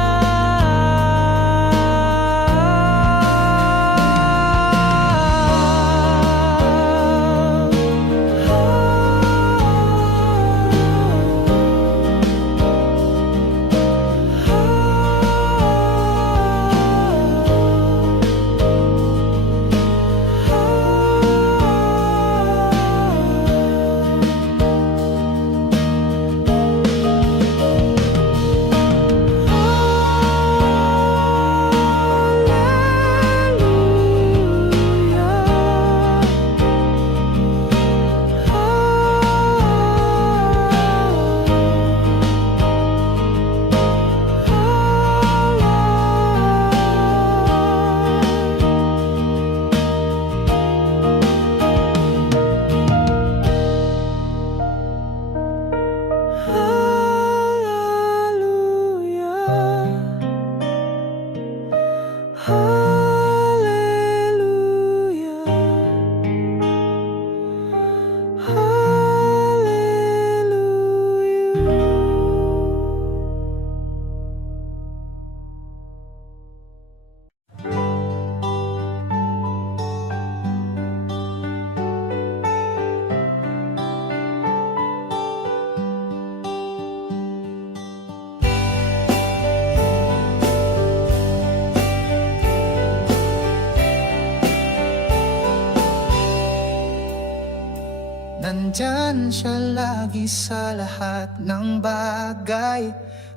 Nandyan siya lagi sa lahat ng bagay,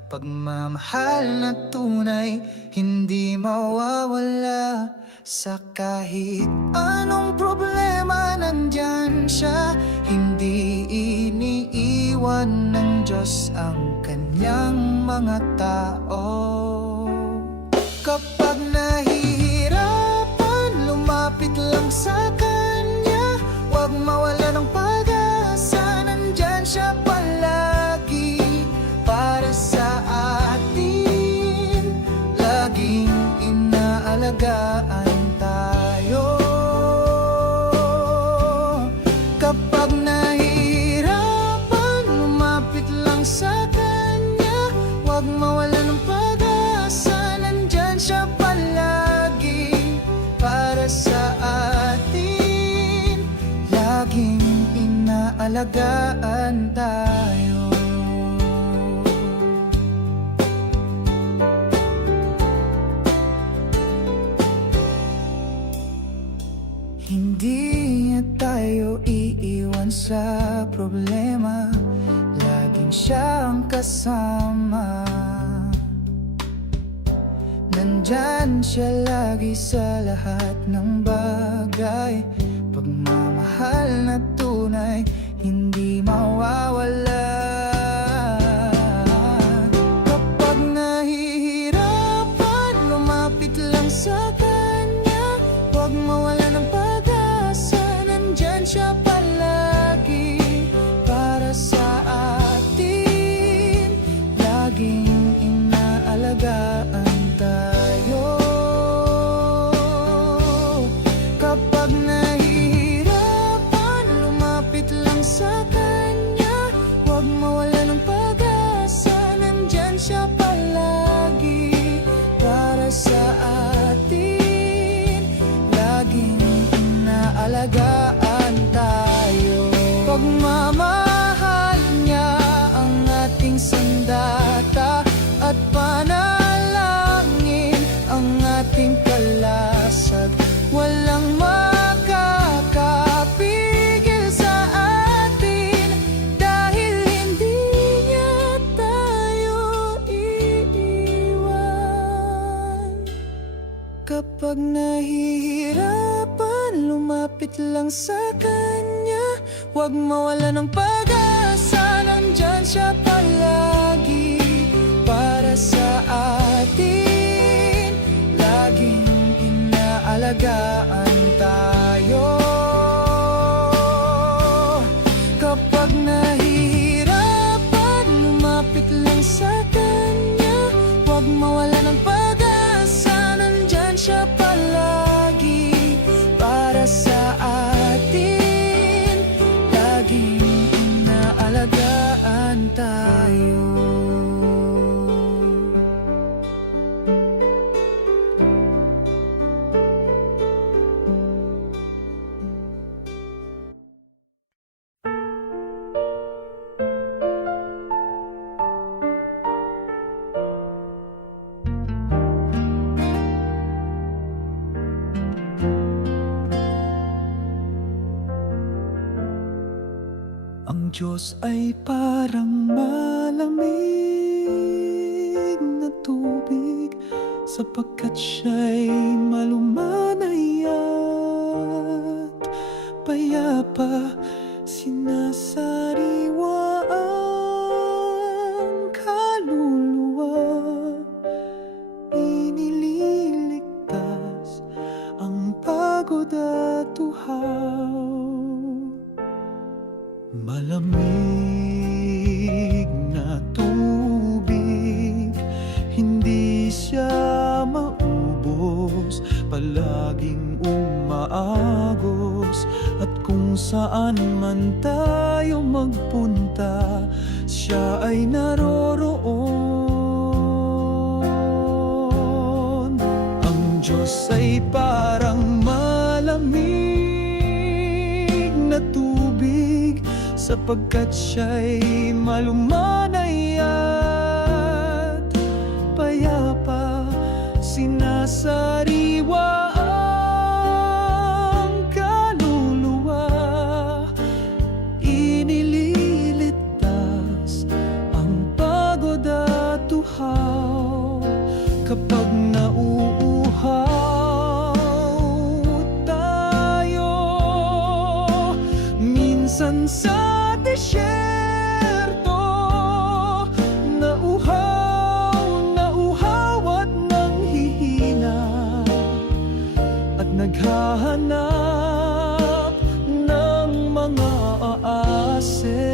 pagmamahal na tunay, hindi mawawala. Sa kahit anong problema, nandyan siya, hindi iniiwan ng Diyos ang kanyang mga tao. Kapag nahihirapan, lumapit lang sa kanya, huwag mawala ng pag-asa, nandyan siya palagi para sa atin, laging inaalagaan tayo. Kapag nahihirapan, lumapit lang sa kanya, huwag mawala ng pag-asa, nandyan siya palagi para sa atin, laging inaalagaan tayo. problema, laging siya ang kasama. Nandyan siya lagi sa lahat ng bagay. Pagmamahal na tunay, hindi mawawala. Kapag nahihirapan, lumapit lang sa kanya. Huwag mawala ng pag-asa, nandyan siya palagi para sa atin. Laging inaalagaan tayo. Kapag nahihirapan, lumapit lang sa kanya. Huwag mawala ng pag-asa, nandyan siya palagi para sa atin. Laging inaalagaan tayo. Pagmamahal niya ang ating sandata, at panalangin ang ating kalasag. Walang makakapigil sa atin, dahil hindi niya tayo iiwan. Kapag nahihirapan, lumapit lang sa kanya. Huwag mawala ng pag-asa, nandyan siya palagi para sa atin. Laging inaalagaan tayo. Kapag nahihirapan, lumapit lang sa kanya. Huwag mawala ng pag-asa, nandyan siya palagi para sa atin. Laging inaalagaan tayo. Ang Diyos ay parang malamig na tubig, sapagkat siya'y malumanay at payapa. Sinasariwa ang kaluluwa, inililigtas ang pagod at uhaw. Malamig na tubig, hindi siya maubos, palaging umaagos. At kung saan man tayo magpunta, siya ay naroroon. Ang Diyos ay parang malamig na tubig, sapagkat siya'y malumanay at payapa. Sinasariwa ang kaluluwa, inililigtas ang pagod at uhaw. Kapag nauuhaw tayo, minsan sa disyerto, nauhaw at nanghihina, at naghahanap ng mga aase.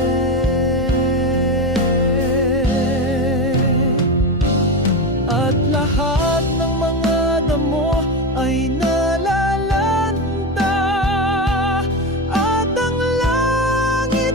At lahat ng mga damo ay nalalanta, at ang langit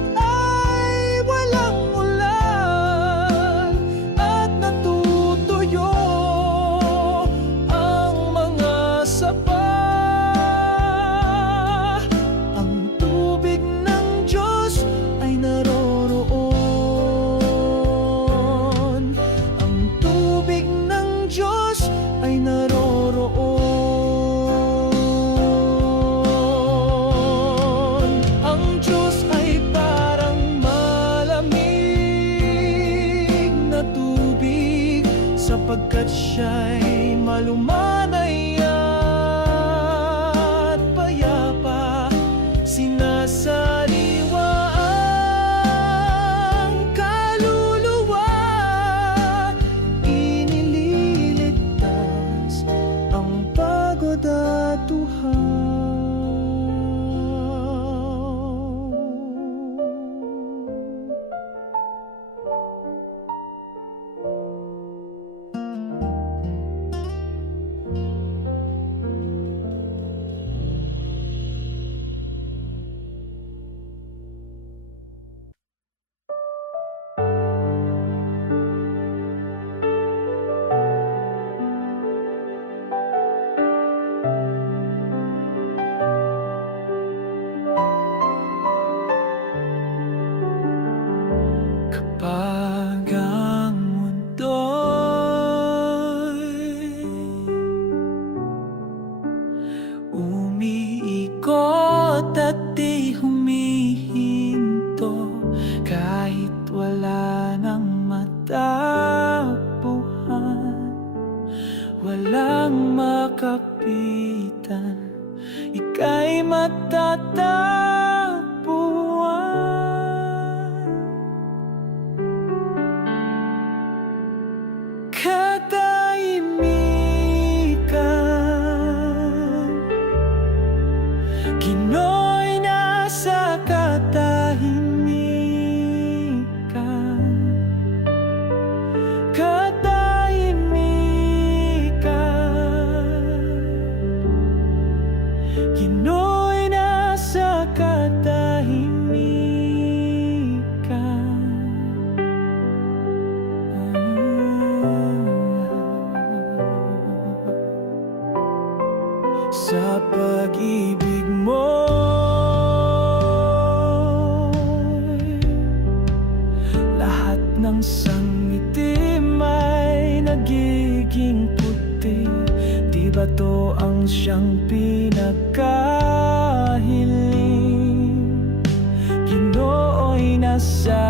Pagkat siya'y malumanay at payapa, sinasariwa ang kaluluwa, inililigtas ang pagod at uhaw. Kapag ang mundo'y umiikot at di humihinto, kahit wala nang matapuhan, walang makapitan, ika'y matatapuan. Katahimikan, Ginoo'y nasa katahimikan. Katahimikan, Ginoo'y nasa katahimikan. Sa pag-ibig mo, lahat ng sangitim ay nagiging puti. Di ba to ang siyang pinakahiling? Ginoo'y nasa